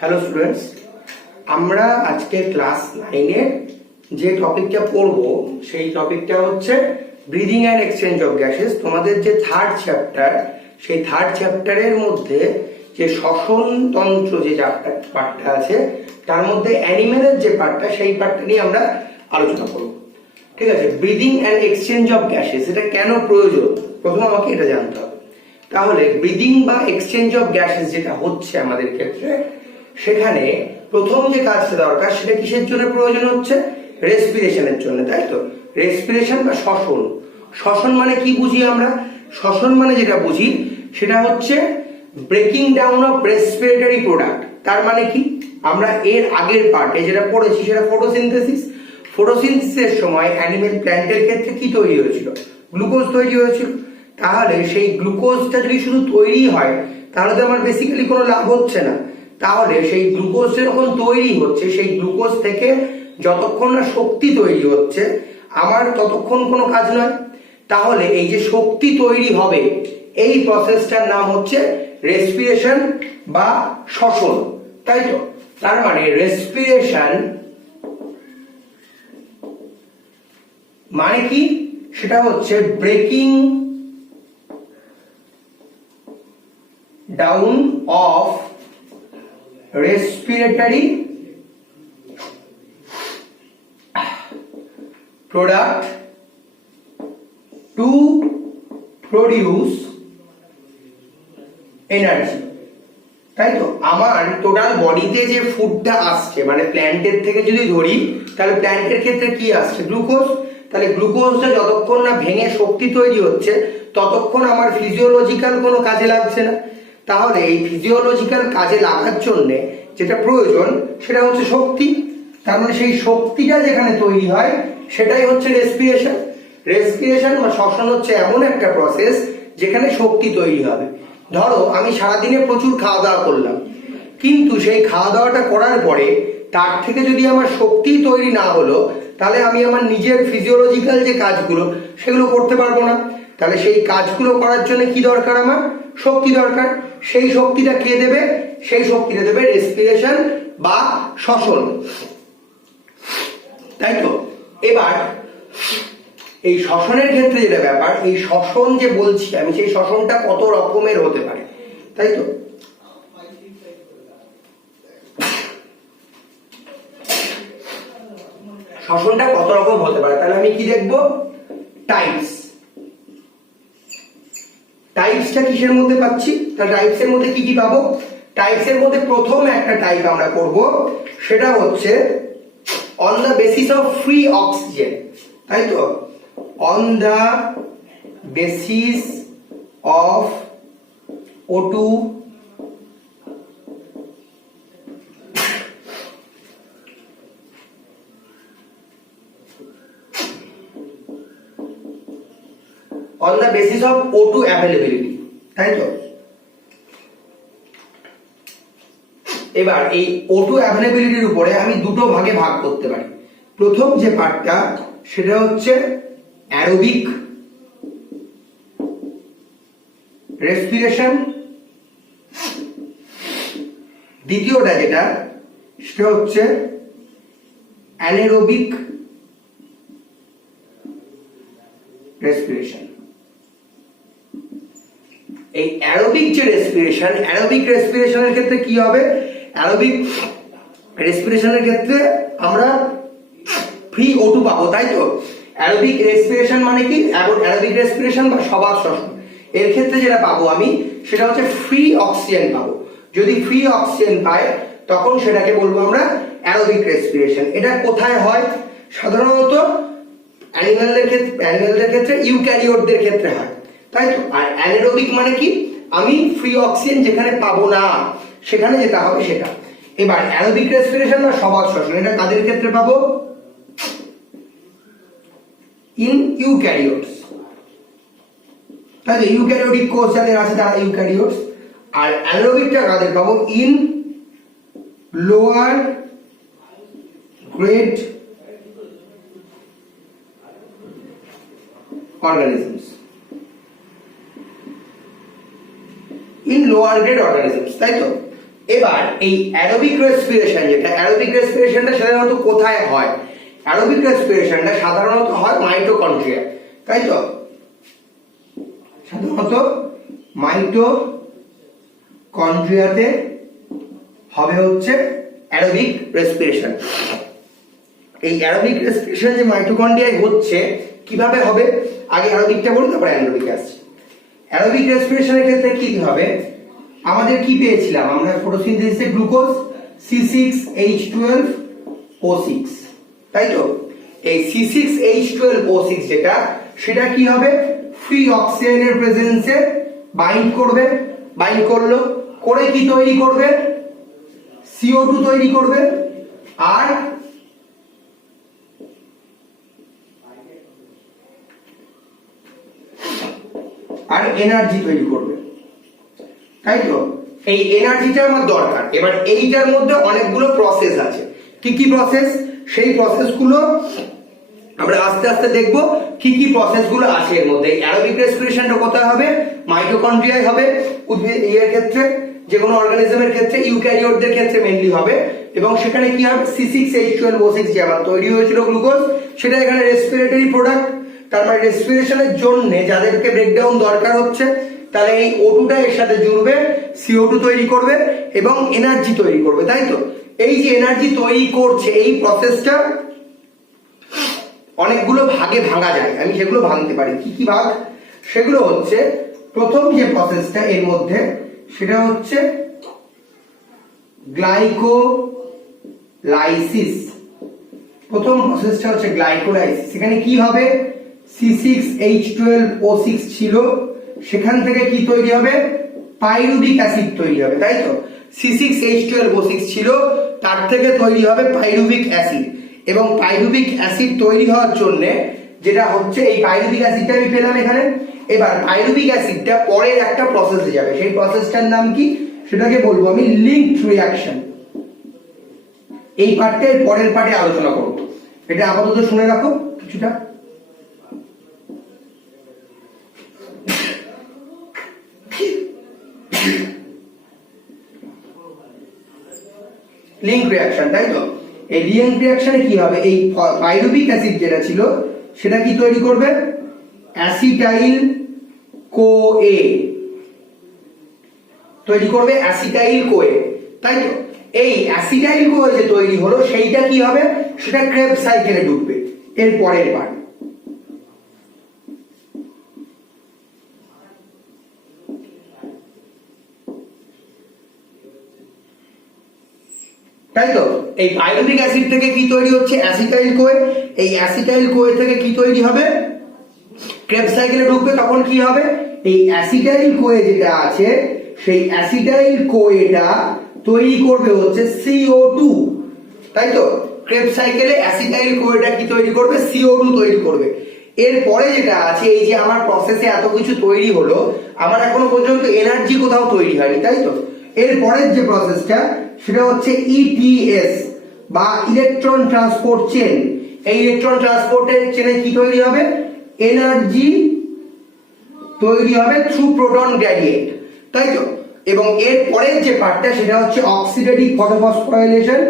Hello students, আমরা আজকে class 9 এর যে টপিকটা পড়ব সেই টপিকটা হচ্ছে breathing and exchange of gases. তোমাদের যে থার্ড চ্যাপ্টার, সেই থার্ড চ্যাপ্টারের মধ্যে যে শ্বসন তন্ত্র যে পার্টটা আছে তার মধ্যে অ্যানিমেলের যে পার্টটা, সেই পার্টটা নিয়ে আমরা আলোচনা করব। ঠিক আছে, breathing and exchange of gases এটা কেন প্রয়োজন প্রথমে আমাকে এটা জানতে হবে। তাহলে ব্রিদিং বা এক্সচেঞ্জ অফ গ্যাসেস যেটা হচ্ছে আমাদের ক্ষেত্রে, সেখানে প্রথম যে কাজটা দরকার সেটা কিসের জন্য প্রয়োজন হচ্ছে? রেসপিরেশনের জন্য, তাই তো? রেসপিরেশন বা শ্বসন। শ্বসন মানে কি বুঝি আমরা? শ্বসন মানে যেটা বুঝি সেটা হচ্ছে breaking down of respiratory product. তার মানে কি, আমরা এর আগের পার্টে যেটা পড়েছি সেটা ফটোসিনথেসিস। ফটোসিনথেসিসের সময় অ্যানিমেল প্ল্যান্টের ক্ষেত্রে কি তৈরি হয়েছিল? গ্লুকোজ তৈরি হয়েছিল। তাহলে সেই গ্লুকোজটা যদি শুধু তৈরি হয় তাহলে তো আমার বেসিক্যালি কোনো লাভ হচ্ছে না। তাহলে সেই গ্লুকোজ যখন তৈরি হচ্ছে, সেই গ্লুকোজ থেকে যতক্ষণ না শক্তি তৈরি হচ্ছে আমার ততক্ষণ কোনো কাজ নয়। তাহলে এই যে শক্তি তৈরি হবে, এই প্রসেসটার নাম হচ্ছে রেসপিরেশন বা শ্বসন, তাই তো? তার মানে রেসপিরেশন মানে কি? সেটা হচ্ছে breaking down of respiratory product to produce energy, তাই তো? আমার টোটাল বডিতে যে ফুডটা আসছে, মানে প্ল্যান্টের থেকে যদি ধরি তাহলে প্ল্যান্টের ক্ষেত্রে কি আসছে? গ্লুকোজ। তাহলে গ্লুকোজটা যতক্ষণ না ভেঙে শক্তি তৈরি হচ্ছে ততক্ষণ আমার ফিজিওলজিক্যাল কোনো কাজে লাগছে না। তাহলে এই ফিজিওলজিক্যাল কাজে লাগার জন্য যেটা প্রয়োজন সেটা হচ্ছে শক্তি। তার মানে সেই শক্তিটা যেখানে তৈরি হয় সেটাই হচ্ছে রেসপিরেশন। রেসপিরেশন বা শ্বসন হচ্ছে এমন একটা প্রসেস যেখানে শক্তি তৈরি হবে। ধরো আমি সারাদিনে প্রচুর খাওয়া দাওয়া করলাম, কিন্তু সেই খাওয়া দাওয়াটা করার পরে তার থেকে যদি আমার শক্তি তৈরি না হলো তাহলে আমি আমার নিজের ফিজিওলজিক্যাল যে কাজগুলো সেগুলো করতে পারবো না। তাহলে সেই কাজগুলো করার জন্য কি দরকার? আমার শক্তি দরকার। সেই শক্তিটা কে দেবে? সেই শক্তিটা দেবে রেসপিরেশন বা শ্বসন, তাই তো? এবার এই শ্বসনের ক্ষেত্রে যেটা ব্যাপার, এই শ্বসন যে বলছি আমি, সেই শ্বসনটা কত রকমের হতে পারে, তাই তো? শ্বসনটা কত রকম হতে পারে, তাহলে আমি কি দেখবো? টাইপস। টাইপসটা কিসের মধ্যে পাচ্ছি? তাহলে টাইপসের মধ্যে কি কি পাবো? টাইপসের মধ্যে প্রথম একটা টাইপ আমরা করব, সেটা হচ্ছে on the basis of free oxygen, তাই তো? On the basis of O2 on the basis of O2 availability, তাই তো? এবার এই O2 অ্যাভেলেবিলিটির উপরে আমি দুটো ভাগে ভাগ করতে পারি। প্রথম যে পার্টটা সেটা হচ্ছে অ্যারোবিক রেসপিরেশন, দ্বিতীয়টা যেটা সেটা হচ্ছে অ্যানেরোবিক রেসপিরেশন। এই অ্যারোবিক যে রেসপিরেশন, অ্যারোবিক রেসপিরেশনের ক্ষেত্রে কি হবে? অ্যারোবিক রেসপিরেশনের ক্ষেত্রে আমরা ফ্রি O2 পাবো, তাই তো? অ্যারোবিক রেসপিরেশন মানে কি? অ্যারোবিক রেসপিরেশন বা সবাত শ্বসন, এর ক্ষেত্রে যেটা পাবো আমি সেটা হচ্ছে ফ্রি অক্সিজেন পাবো। যদি ফ্রি অক্সিজেন পাই তখন সেটাকে বলবো আমরা অ্যারোবিক রেসপিরেশন। এটা কোথায় হয়? সাধারণত অ্যানিমেলদের ক্ষেত্রে, ইউক্যারিওটদের ক্ষেত্রে হয়, তাই তো? আর অ্যানারোবিক মানে কি? আমি ফ্রি অক্সিজেন যেখানে পাবো না সেখানে যেটা হবে সেটা। এবার অ্যারোবিক রেসপিরেশন বা সবাত শ্বসন, এটা কাদের ক্ষেত্রে পাবো? ইন ইউক্যারিওটস, তাই তো? ইউক্যারিওটিক কোষ যাদের আছে তারা ইউক্যারিওটস। আর অ্যানারোবিকটা কাদের পাবো? In lower grade organisms, in lower grade organisms, তাই তো? এবার এই অ্যারোবিক রেসপিরেশন, যেটা অ্যারোবিক রেসপিরেশনটা সাধারণত কোথায় হয়? অ্যারোবিক রেসপিরেশনটা সাধারণত হয় মাইটোকন্ড্রিয়া, তাই তো? সাধারণত মাইটোকন্ড্রিয়াতে হবে হচ্ছে অ্যারোবিক রেসপিরেশন। এই অ্যারোবিক রেসপিরেশন যে মাইটোকন্ড্রিয়ায় হচ্ছে কিভাবে হবে, আগে অ্যারোবিকটা বলি তারপর অ্যানারোবিক আসছে। অ্যারোবিক রেসপিরেশনের ক্ষেত্রে কি হবে, আমাদের কি পেয়েছিলাম আমরা ফটোসিনথেসিসে? গ্লুকোজ C6H12O6, তাই তো? এই C6H12O6 যেটা, সেটা কি হবে? ফ্রি অক্সিজেনের প্রেজেন্সে বাইন্ড করবে, বাইন্ড করলো, করে কি তৈরি করবে? CO2 তৈরি করবে আর এনার্জি তৈরি করবে, তাই তো? এই এনার্জিটা আমার দরকার। এবার এইটার মধ্যে অনেকগুলো প্রসেস আছে। কি কি প্রসেস? সেই প্রসেসগুলো আমরা আস্তে আস্তে দেখব কি কি প্রসেসগুলো আছে এর মধ্যে। অ্যারোবিক রেসপিরেশনটা কোথায় হবে? মাইটোকন্ড্রিয়ায় হবে, উদ্ভিদ এর ক্ষেত্রে, যে কোনো অর্গানিজমের ক্ষেত্রে, ইউক্যারিওটদের ক্ষেত্রে মেইনলি হবে। এবং সেখানে কি হবে? C6H12O6 যে আবার তৈরি হয়েছিল গ্লুকোজ, সেটা এখানে রেসপিরেটরি প্রোডাক্ট। তার মানে রেসপিরেশনের জন্য যাদেরকে ব্রেকডাউন দরকার হচ্ছে, তাহলে এই O2টা এর সাথে জুড়বে, CO2 তৈরি করবে এবং এনার্জি তৈরি করবে, তাই তো? এই যে এনার্জি তৈরি করছে, এই প্রসেসটা অনেকগুলো ভাগে ভাঙা যায়, আমি সেগুলো ভাঙতে পারি। কি কি ভাগ? সেগুলো হচ্ছে, প্রথম যে প্রসেসটা এর মধ্যে, সেটা হচ্ছে গ্লাইকোলাইসিস। প্রথম প্রসেসটা হচ্ছে গ্লাইকোলাইসিস। এখানে কি হবে? C6H12O6 ছিল, সেখান থেকে কি তৈরি হবে? পাইরুভিক অ্যাসিড তৈরি হবে, তাই তো? C6H12O6 ছিল, তার থেকে তৈরি হবে পাইরুভিক অ্যাসিড। এবং পাইরুভিক অ্যাসিড তৈরি হওয়ার জন্য যেটা হচ্ছে, এই পাইরুভিক অ্যাসিডটা আমি পেলাম এখানে। এবার পাইরুভিক অ্যাসিডটা পরের একটা প্রসেসে যাবে, সেই প্রসেসটার নাম কি সেটাকে বলবো আমি লিঙ্কড রিঅ্যাকশন। এই পার্টের পরের পার্টে আলোচনা করব, এটা আপাতত শুনে রাখো কিছুটা। লিঙ্ক রিঅ্যাকশন, তাই তো? এই লিঙ্ক রিঅ্যাকশনে কি হবে? এই পাইরুভিক অ্যাসিড যেটা ছিল, সেটা কি তৈরি করবে? অ্যাসিটাইল কোএ তৈরি করবে, অ্যাসিটাইল কোএ, তাই তো? এই অ্যাসিটাইল কোএ যে তৈরি হলো, সেইটা কি হবে? সেটা ক্রেবস সাইকেলে ঢুকবে এর পরের পার্ট। তাই তো? এই পাইরুভিক অ্যাসিড থেকে কি তৈরি হচ্ছে? Acetyl CoA. এই অ্যাসিটাইল কোএ থেকে কি তৈরি হবে? ক্রেবস সাইকেলে ঢুকবে। তখন কি হবে? এই অ্যাসিটাইল কোএ যেটা আছে, সেই অ্যাসিটাইল কোএটা তৈরি করবে হচ্ছে CO2, তাই তো? ক্রেবস সাইকেলে অ্যাসিটাইল কোএটা কি তৈরি করবে? CO2 তৈরি করবে। এরপরে যেটা আছে, এই যে আমার প্রসেসে এত কিছু তৈরি হলো, আমার এখনো পর্যন্ত এনার্জি কোথাও তৈরি হয়নি, তাই তো? এরপরের যে প্রসেসটা, সেটা হচ্ছে ETS বা ইলেকট্রন ট্রান্সপোর্ট চেন। এই ইলেকট্রন ট্রান্সপোর্টের চেনে কি তৈরি হবে? এনার্জি তৈরি হবে থ্রু প্রোটন গ্রেডিয়েন্ট, তাই তো? এবং এর পরের যে পার্টটা, সেটা হচ্ছে অক্সিডেটিভ ফটোফসফোরাইলেশন।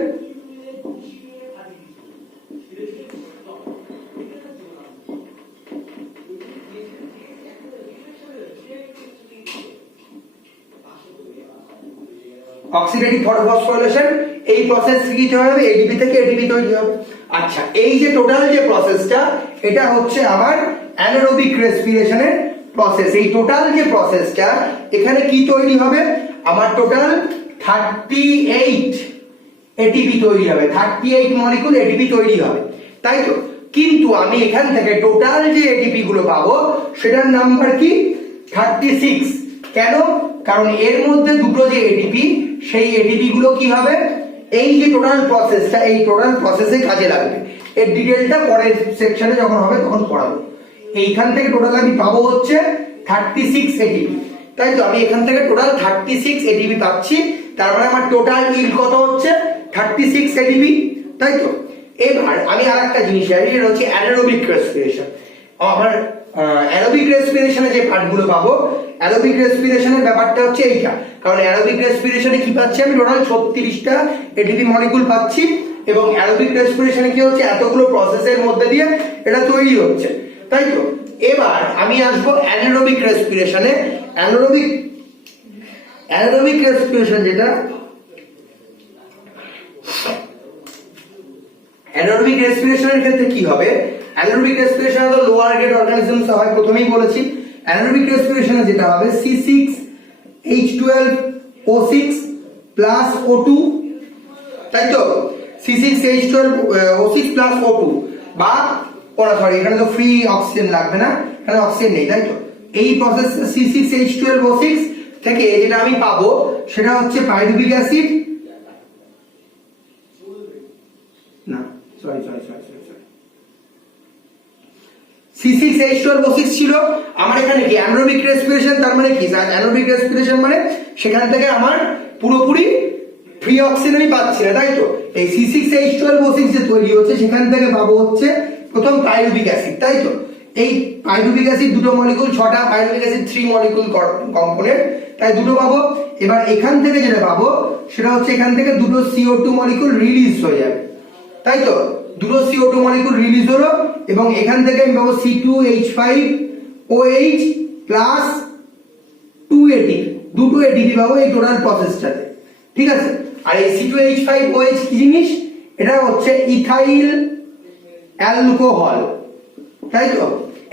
অক্সিডেটিভ ফটোফসফোরাইলেশন, এই প্রসেস কি হবে? ADP থেকে ATP তৈরি হবে। আচ্ছা, এই যে টোটাল যে প্রসেসটা, এটা হচ্ছে আমার অ্যানারোবিক রেসপিরেশনের প্রসেস। এই টোটাল যে প্রসেসটা, এখানে কি তৈরি হবে? আমার টোটাল 38 ATP তৈরি হবে, 38 মলিকুল ATP তৈরি হবে, তাই তো? কিন্তু আমি এখান থেকে টোটাল যে ATP গুলো পাবো, সেটার নাম্বার কি? 36। কেন? কারণ এর মধ্যে দুটো যে ATP, সেই ATP গুলো কি হবে? এই যে টোটাল প্রসেসটা, এই টোটাল প্রসেসে কাজে লাগবে। এর ডিটেইলটা পরের সেকশনে যখন হবে তখন পড়াবো। এইখান থেকে টোটাল আমি পাবো হচ্ছে 36 ATP, তাই তো? আমি এখান থেকে টোটাল 36 ATP পাচ্ছি। তার মানে আমার টোটাল ইল্ড কত হচ্ছে? 36 ATP, তাই তো? এবার আমি আরেকটা জিনিস জানি, সেটা হচ্ছে অ্যানারোবিক রেসপিরেশন। আমার অ্যারোবিক রেসপিরেশনে যে পার্টগুলো পাবো, অ্যারোবিক রেসপিরেশনের ব্যাপারটা হচ্ছে এইটা, কারণ অ্যারোবিক রেসপিরেশনে কি পাচ্ছি আমি, টোটাল 36টা এটিপি মলিকুল পাচ্ছি, এবং অ্যারোবিক রেসপিরেশনে কি হচ্ছে, এতগুলো প্রসেসের মধ্যে দিয়ে এটা তৈরি হচ্ছে, তাই তো। এবার আমি আসবো অ্যানারোবিক রেসপিরেশনে। অ্যানারোবিক রেসপিরেশন যেটা, অ্যানারোবিক রেসপিরেশনের ক্ষেত্রে কি হবে, অ্যানারোবিক রেসপিরেশন তো লোয়ার গ্রেড অর্গানিজমস হয়, প্রথমেই বলেছি। অ্যানারোবিক রেসপিরেশনে যেটা হবে C6H12O6 প্লাস O2, তাই তো, C6H12O6 প্লাস O2, বা সরি এখানে তো ফ্রি অক্সিজেন লাগবে না, এখানে অক্সিজেন নেই, তাই তো। এই প্রসেস C6H12O6 থেকে যেটা আমি পাবো সেটা হচ্ছে পাইরুভিক অ্যাসিড, না সরি C6H12O6 ছিল আমার এখানে কি অ্যানারোবিক রেসপিরেশন, তার মানে কি অ্যানারোবিক রেসপিরেশন মানে সেখান থেকে আমার পুরোপুরি ফ্রি অক্সিজেন আমি পাচ্ছি না, তাই তো। এই C6H12O6 যে তৈরি হচ্ছে সেখান থেকে পাবো হচ্ছে প্রথম পাইরুভিক অ্যাসিড, তাই তো। এই পাইরুভিক অ্যাসিড দুটো মলিকুল, 6টা পাইরুভিক অ্যাসিড 3 মলিকুল কম্পোনেন্ট, তাই দুটো পাবো। এবার এখান থেকে যেটা পাবো সেটা হচ্ছে এখান থেকে দুটো CO2 মলিকুল রিলিজ হয়ে যাবে, তাই তো, দুটো CO2 মলিকুল রিলিজ হলো, এবং এখান থেকে আমি পাবো C2H5OH প্লাস 2 ATP, দুটো ATP পাবো এই টোটাল প্রসেসটাতে, ঠিক আছে। আর এই C2H5OH কি জিনিস, এটা হচ্ছে ইথাইল অ্যালকোহল, তাই তো,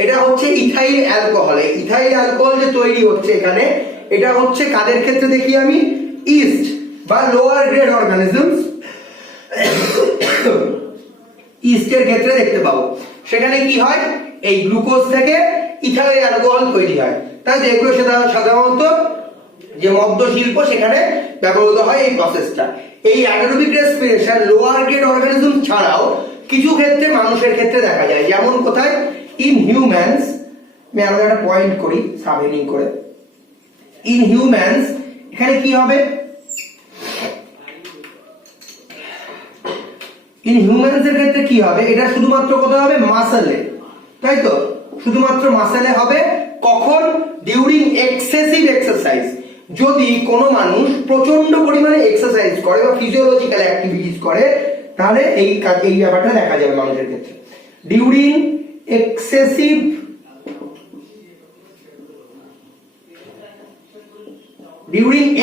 এটা হচ্ছে ইথাইল অ্যালকোহল। এই ইথাইল অ্যালকোহল যে তৈরি হচ্ছে এখানে, এটা হচ্ছে কাদের ক্ষেত্রে দেখি আমি, ইস্ট বা লোয়ার গ্রেড অর্গানিজমস, ইস্টের ক্ষেত্রে দেখতে পাবো। সেখানে কি হয়, এই গ্লুকোজ থেকে ইথাইল অ্যালকোহল তৈরি হয়, তাই এগুলো সাধারণত যে মদ্য শিল্প সেখানে ব্যবহৃত হয় এই প্রসেসটা। এই anaerobic respiration lower grade organism ছাড়াও কিছু ক্ষেত্রে মানুষের ক্ষেত্রে দেখা যায়, যেমন কোথায়, ইন হিউম্যানস, আমি আরো একটা পয়েন্ট করি সাবহেডিং করে, ইন হিউম্যানস এখানে কি হবে, ইন হিউম্যানস এর ক্ষেত্রে কি হবে, এটা শুধুমাত্র কোথায় হবে, মাসেলে, তাই তো, শুধুমাত্র মাসেলে হবে। কখন, ডিউরিং এক্সেসিভ এক্সারসাইজ, যদি কোনো মানুষ প্রচন্ড পরিমাণে এক্সারসাইজ করে বা ফিজিওলজিক্যাল অ্যাক্টিভিটিস করে, তাহলে এই ব্যাপারটা দেখা যাবে মানুষের ক্ষেত্রে। ডিউরিং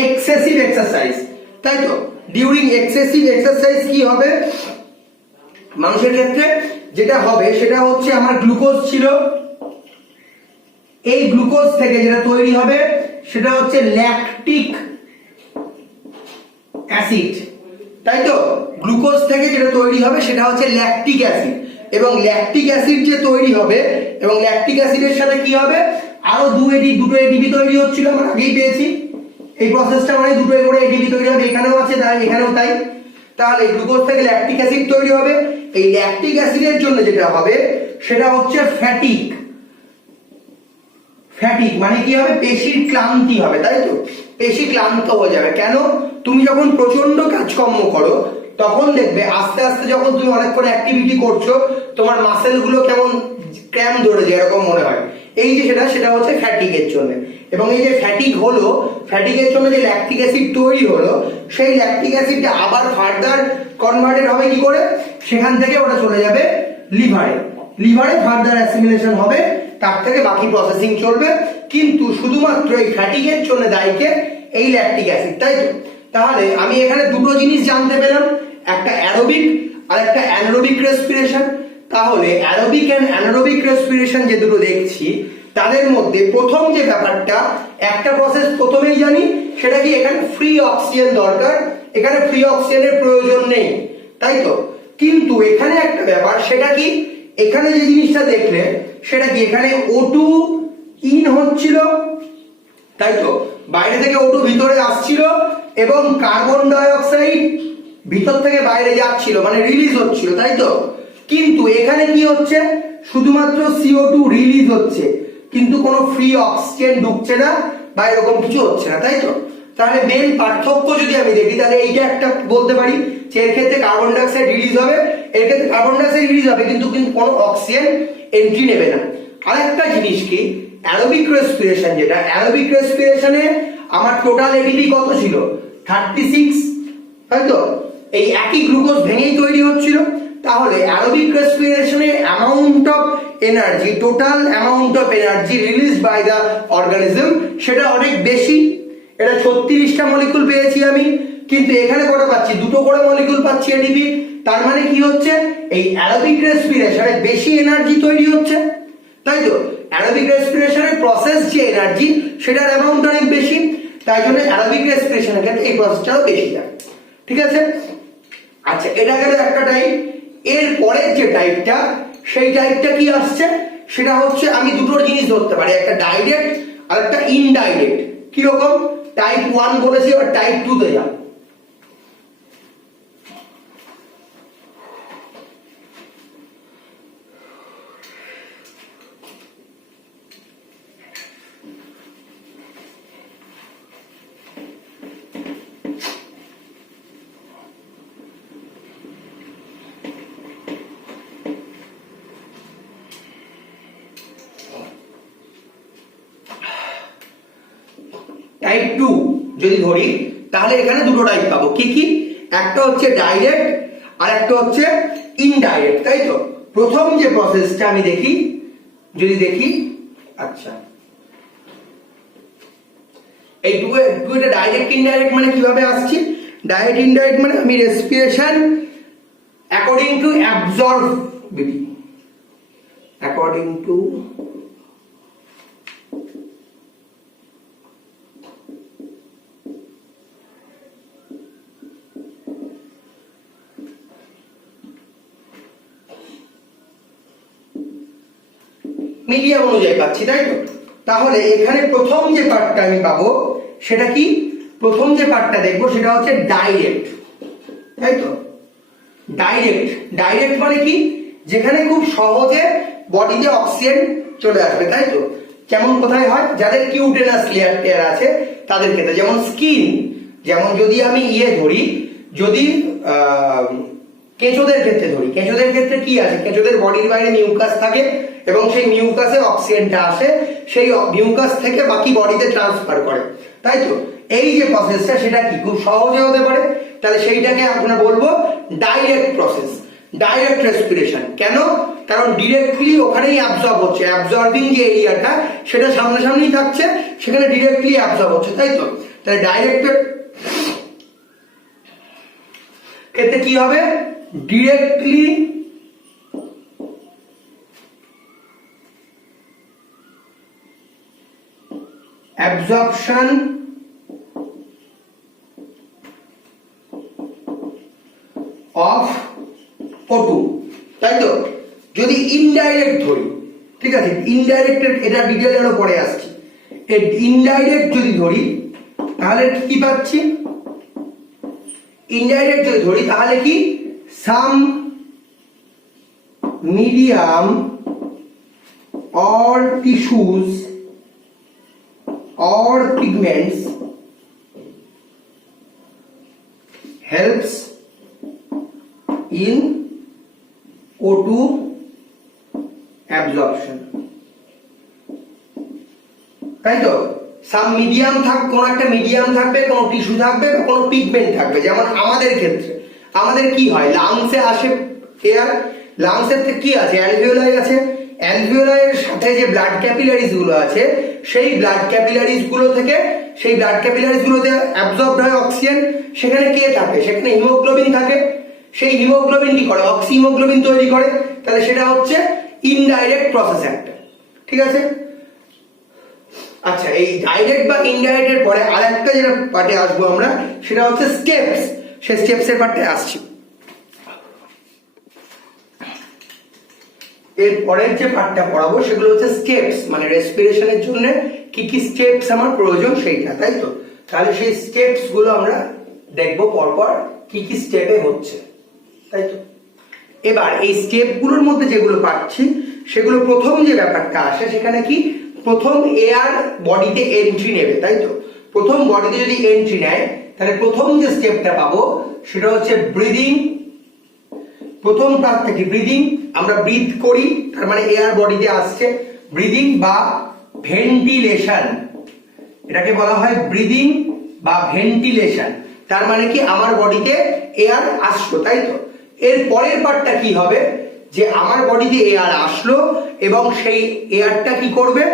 এক্সেসিভ এক্সারসাইজ, তাই তো, ডিউরিং এক্সেসিভ এক্সারসাইজ কি হবে মানুষের ক্ষেত্রে, যেটা হবে সেটা হচ্ছে আমার গ্লুকোজ ছিল, এই গ্লুকোজ থেকে যেটা তৈরি হবে সেটা হচ্ছে ল্যাকটিক অ্যাসিড, তাই তো, গ্লুকোজ থেকে যেটা তৈরি হবে সেটা হচ্ছে ল্যাকটিক অ্যাসিড, এবং ল্যাকটিক অ্যাসিড যে তৈরি হবে, এবং ল্যাকটিক অ্যাসিডের সাথে কি হবে, আরো দুটো এটিপি তৈরি হচ্ছিল, আমরা আগেই পেয়েছি এই প্রসেসটা, মানে দুটো করে এটিপি তৈরি হবে, এখানেও আছে তাই এখানেও তাই। তাহলে গ্লুকোজ থেকে ল্যাকটিক অ্যাসিড তৈরি হবে, এই ল্যাকটিক অ্যাসিডের জন্য যেটা হবে সেটা হচ্ছে ফ্যাটিক মানে কি হবে, পেশির ক্লান্তি হবে, তাই তো, পেশি ক্লান্ত হয়ে যাবে। কেন, তুমি যখন প্রচন্ড কাজকর্ম করো তখন দেখবে আস্তে আস্তে যখন তুমি অনেকক্ষণ অ্যাক্টিভিটি করছো তোমার মাসেল গুলো কেমন ক্র্যাম্প ধরে যায় এরকম মনে হয়, এই যে সেটা হচ্ছে ফ্যাটিকের জন্য। এবং এই যে ফ্যাটিক হলো, ফ্যাটিকের জন্য যে ল্যাকটিক অ্যাসিড তৈরি হলো, সেই ল্যাকটিক অ্যাসিডটা আবার ফার্দার কনভার্টেড হবে কি করে, সেখান থেকে ওটা চলে যাবে লিভারে ফার্দার অ্যাসিমিলেশন হবে, তার থেকে বাকি প্রসেসিং চলবে। কিন্তু শুধুমাত্র এই ফ্যাটিকের জন্য দায়ীকে এই ল্যাকটিক অ্যাসিড, তাই তো। তাহলে আমি এখানে দুটো জিনিস জানতে পেলাম, একটা অ্যারোবিক আর একটা অ্যানারোবিক রেসপিরেশন। তাহলে অ্যারোবিক এন্ড অ্যানারোবিক রেসপিরেশন যে দুটো দেখছি তাদের মধ্যে প্রথম যে ব্যাপারটা, একটা প্রসেস প্রথমেই জানি, সেটা কি এখানে ফ্রি অক্সিজেন দরকার, এখানে ফ্রি অক্সিজেনের প্রয়োজন নেই, তাই তো। কিন্তু এখানে একটা ব্যাপার, সেটা কি, এখানে যে জিনিসটা দেখলে সেটা কি, এখানে O2 ইন হচ্ছিল, তাই তো, বাইরে থেকে O2 ভিতরে আসছিল, এবং কার্বন ডাই অক্সাইড ভিতর থেকে বাইরে যাচ্ছিল, মানে রিলিজ হচ্ছিল, তাই তো। কিন্তু এখানে কি হচ্ছে, শুধুমাত্র CO2 রিলিজ হচ্ছে, কিন্তু কোনো ফ্রি অক্সিজেন ঢুকছে না বা এরকম কিছু হচ্ছে না, তাই তো। তাহলে মেন পার্থক্য যদি আমি দেখি, তাহলে এইটা একটা বলতে পারি যে এর ক্ষেত্রে কার্বন ডাই অক্সাইড রিলিজ হবে, এর ক্ষেত্রে কার্বন ডাই অক্সাইড রিলিজ হবে কিন্তু কোনো অক্সিজেন এন্ট্রি নেবে না। আরেকটা জিনিস কি, অ্যারোবিক রেসপিরেশন, যেটা অ্যারোবিক রেসপিরেশনে আমার টোটাল এটিপি কত ছিল 36, তাই তো এই একই গ্লুকোজ ভেঙেই তৈরি হচ্ছিল। তাহলে অ্যারোবিক রেসপিরেশনে amount of energy, total amount of energy release by the organism সেটা অনেক বেশি। এটা 36টা মলিকুল পেয়েছি আমি, কিন্তু এখানে কটা পাচ্ছি, দুটো করে মলিকুল পাচ্ছি এটিপি। তার মানে কি হচ্ছে, এই অ্যারোবিক রেসপিরেশনে বেশি এনার্জি তৈরি হচ্ছে, তাই তো অ্যারোবিক রেসপিরেশনের প্রসেস যে এনার্জি সেটার অ্যামাউন্ট অনেক বেশি, তাই জন্য অ্যারোবিক রেসপিরেশনের ক্ষেত্রে এই প্রসেসটাও বেশি যায়। ঠিক আছে, আচ্ছা এটা গেল একটা টাইপ। এর পরের যে টাইপটা, সেই টাইপটা কি আসছে, সেটা হচ্ছে আমি দুটোর জিনিস ধরতে পারি, একটা ডাইরেক্ট আর একটা ইনডাইরেক্ট। কিরকম, টাইপ 1 বলেছি, আর টাইপ 2 তে যাও। টাইপ 2 যদি ধরি, তাহলে এখানে দুটো টাইপ পাবো। কি কি, একটা হচ্ছে ডাইরেক্ট আর একটা হচ্ছে ইনডাইরেক্ট, তাই তো। প্রথম যে প্রসেসটা আমি দেখি, যদি দেখি, আচ্ছা এই দুইটা ডাইরেক্ট ইনডাইরেক্ট মানে কিভাবে আসছে, ডাইরেক্ট ইনডাইরেক্ট মানে আমি respiration according to absorbability, according to medium অনুযায়ী পাচ্ছি, তাই তো। তাহলে এখানে প্রথম যে পার্টটা আমি পাবো সেটা কি, প্রথম যে পার্টটা দেখবো সেটা হচ্ছে ডাইরেক্ট, তাই তো। ডাইরেক্ট, ডাইরেক্ট মানে কি, যেখানে খুব সহজে বডিতে অক্সিজেন চলে আসবে, তাই তো। যেমন কোথায় হয়, যাদের কিউটেনাস লেয়ার টেয়ার আছে তাদের ক্ষেত্রে, যেমন স্কিন, যেমন যদি আমি ধরি, যদি কেঁচোদের ক্ষেত্রে ধরি, কেঁচোদের ক্ষেত্রে কি আছে, কেঁচোদের বডির বাইরে মিউকাস থাকে এবং সেই মিউকাসে অক্সিজেনটা আসে, সেই মিউকাস থেকে বাকি বডিতে ট্রান্সফার করে, তাই তো। এই যে প্রসেসটা সেটা কি খুব সহজে হতে পারে, তাহলে সেইটাকে আমরা বলবো ডাইরেক্ট প্রসেস, ডাইরেক্ট রেসপিরেশন। কেন, কারণ ডিরেক্টলি ওখানেই অ্যাবজর্ব হচ্ছে, অ্যাবজর্বিং যে এরিয়াটা সেটা সামনাসামনি থাকছে, সেখানে ডিরেক্টলি অ্যাবজর্ব হচ্ছে, তাই তো। তাহলে ডাইরেক্ট ক্ষেত্রে কি হবে, ডিরেক্টলি absorption of O2, তাই তো। যদি ইনডাইরেক্ট ধরি, ঠিক আছে, ইনডাইরেক্ট এটা ডিটেইল আরো পরে আসছি। এই ইনডাইরেক্ট যদি ধরি তাহলে কি পাচ্ছি, ইনডাইরেক্ট যদি ধরি তাহলে কি, সাম medium or tissues or pigments helps in O2 absorption, তাই তো। সাম মিডিয়াম কোন একটা মিডিয়াম থাকবে, কোন টিস্যু থাকবে, কোন পিগমেন্ট থাকবে। যেমন আমাদের ক্ষেত্রে, আমাদের কি হয়, লাংসে আসে এয়ার, লাংসের থেকে কি আছে, অ্যালভিওলাই আছে, অ্যালভিওলাইয়ের সাথে যে ব্লাড ক্যাপিলারিজ গুলো আছে, সেই ব্লাড ক্যাপিলারিজ গুলো থেকে, সেই ব্লাড ক্যাপিলারিজ গুলোতে অ্যাবজর্বড হয় অক্সিজেন। সেখানে কে থাকে, সেখানে হিমোগ্লোবিন থাকে। সেই হিমোগ্লোবিন কি করে, অক্সি হিমোগ্লোবিন তৈরি করে। তাহলে সেটা হচ্ছে ইনডাইরেক্ট প্রসেস একটা, ঠিক আছে। আচ্ছা, এই ডাইরেক্ট বা ইনডাইরেক্টের পরে আরেকটা যেটা পার্টে আসবো আমরা, সেটা হচ্ছে স্টেপস। সেই স্টেপসের পার্টে আসছি। এর পরের যে পার্টটা পড়াবো সেগুলো হচ্ছে স্টেপস, মানে রেসপিরেশনের জন্য কি কি স্টেপস আমার প্রয়োজন সেইটা, তাই তো। তাহলে সেই স্টেপস গুলো আমরা দেখবো পরপর কি কি স্টেপে হচ্ছে, তাই তো। এবার এই স্টেপ গুলোর মধ্যে যেগুলো পাচ্ছি সেগুলো, প্রথম যে ব্যাপারটা আসে সেখানে কি, প্রথম এয়ার বডিতে এন্ট্রি নেবে, তাই তো। প্রথম বডিতে যদি এন্ট্রি নেয় তাহলে প্রথম যে স্টেপটা পাবো সেটা হচ্ছে ব্রিদিং। প্রথম পার্ট থেকে ব্রিদিং, আমরা ব্রিথ করি, তার মানে এয়ার বডিতে আসছে, ব্রিদিং বা ভেন্টিলেশন, এটাকে বলা হয় ব্রিদিং বা ভেন্টিলেশন। তার মানে কি আমার বডিতে এয়ার আসলো, তাই তো। এর পরের পার্টটা কি হবে, যে আমার বডিতে এয়ার আসলো এবং সেই এয়ারটা কি করবে,